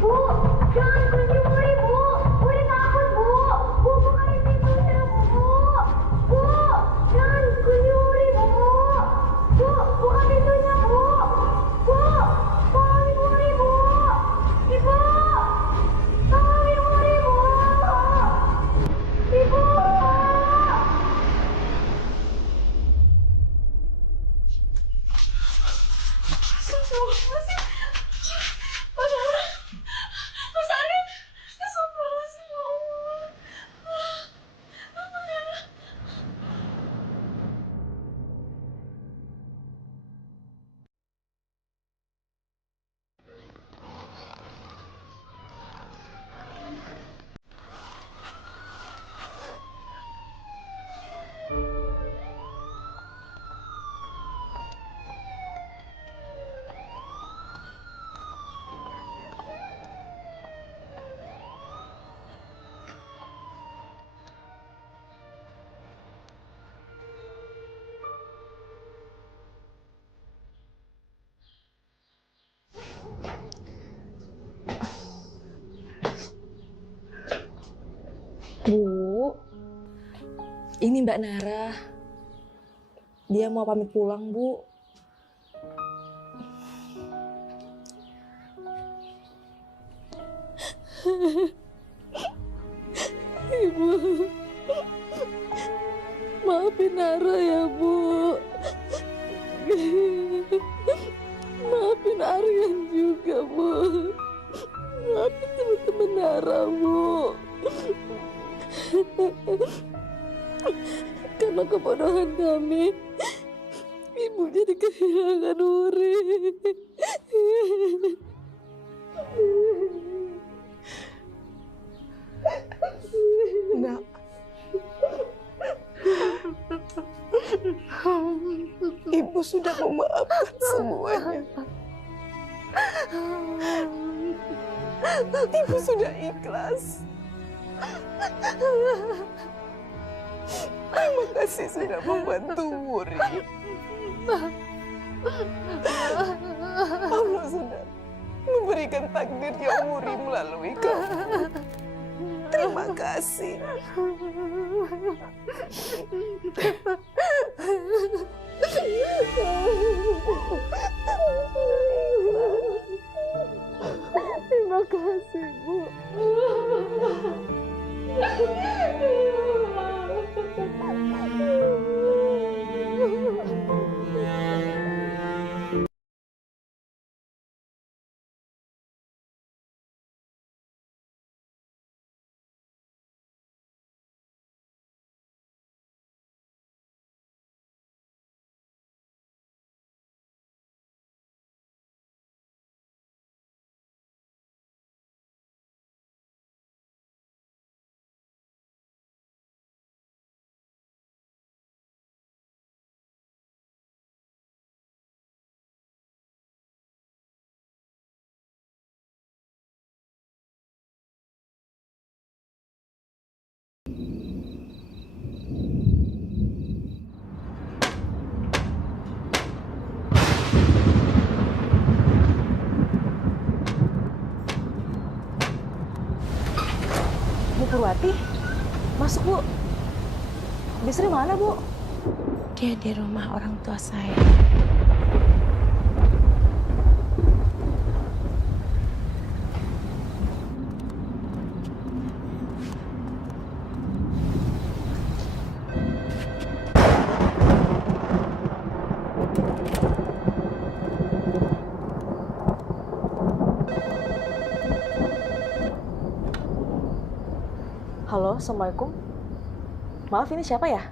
Bu, jangan kunci Wuri, Bu. Wuri takut, Bu. Bu, bukain pintunya, Bu. Bu, jangan kunci Wuri, Bu. Bu, buka pintunya, Bu. Bu, tolongin Wuri, Bu. Ibu, tolongin Wuri, Bu. Ibu. Bu, ini Mbak Nara. Dia mau pamit pulang, Bu. Ibu, maafin Nara ya, Bu. Maafin Aryan juga, Bu. Maafin teman-teman Nara, Bu. Karena kebodohan kami, Ibu jadi kehilangan Wuri. Nak. Ibu sudah memaafkan semuanya. Ibu sudah ikhlas. Terima kasih sudah membantu Wuri. Allah sudah memberikan takdirnya Wuri melalui kamu. Terima kasih. Terima kasih, Bu. Bu Purwati, masuk, Bu. Bisri mana, Bu? Dia di rumah orang tua saya. Halo, Assalamualaikum. Maaf, ini siapa ya?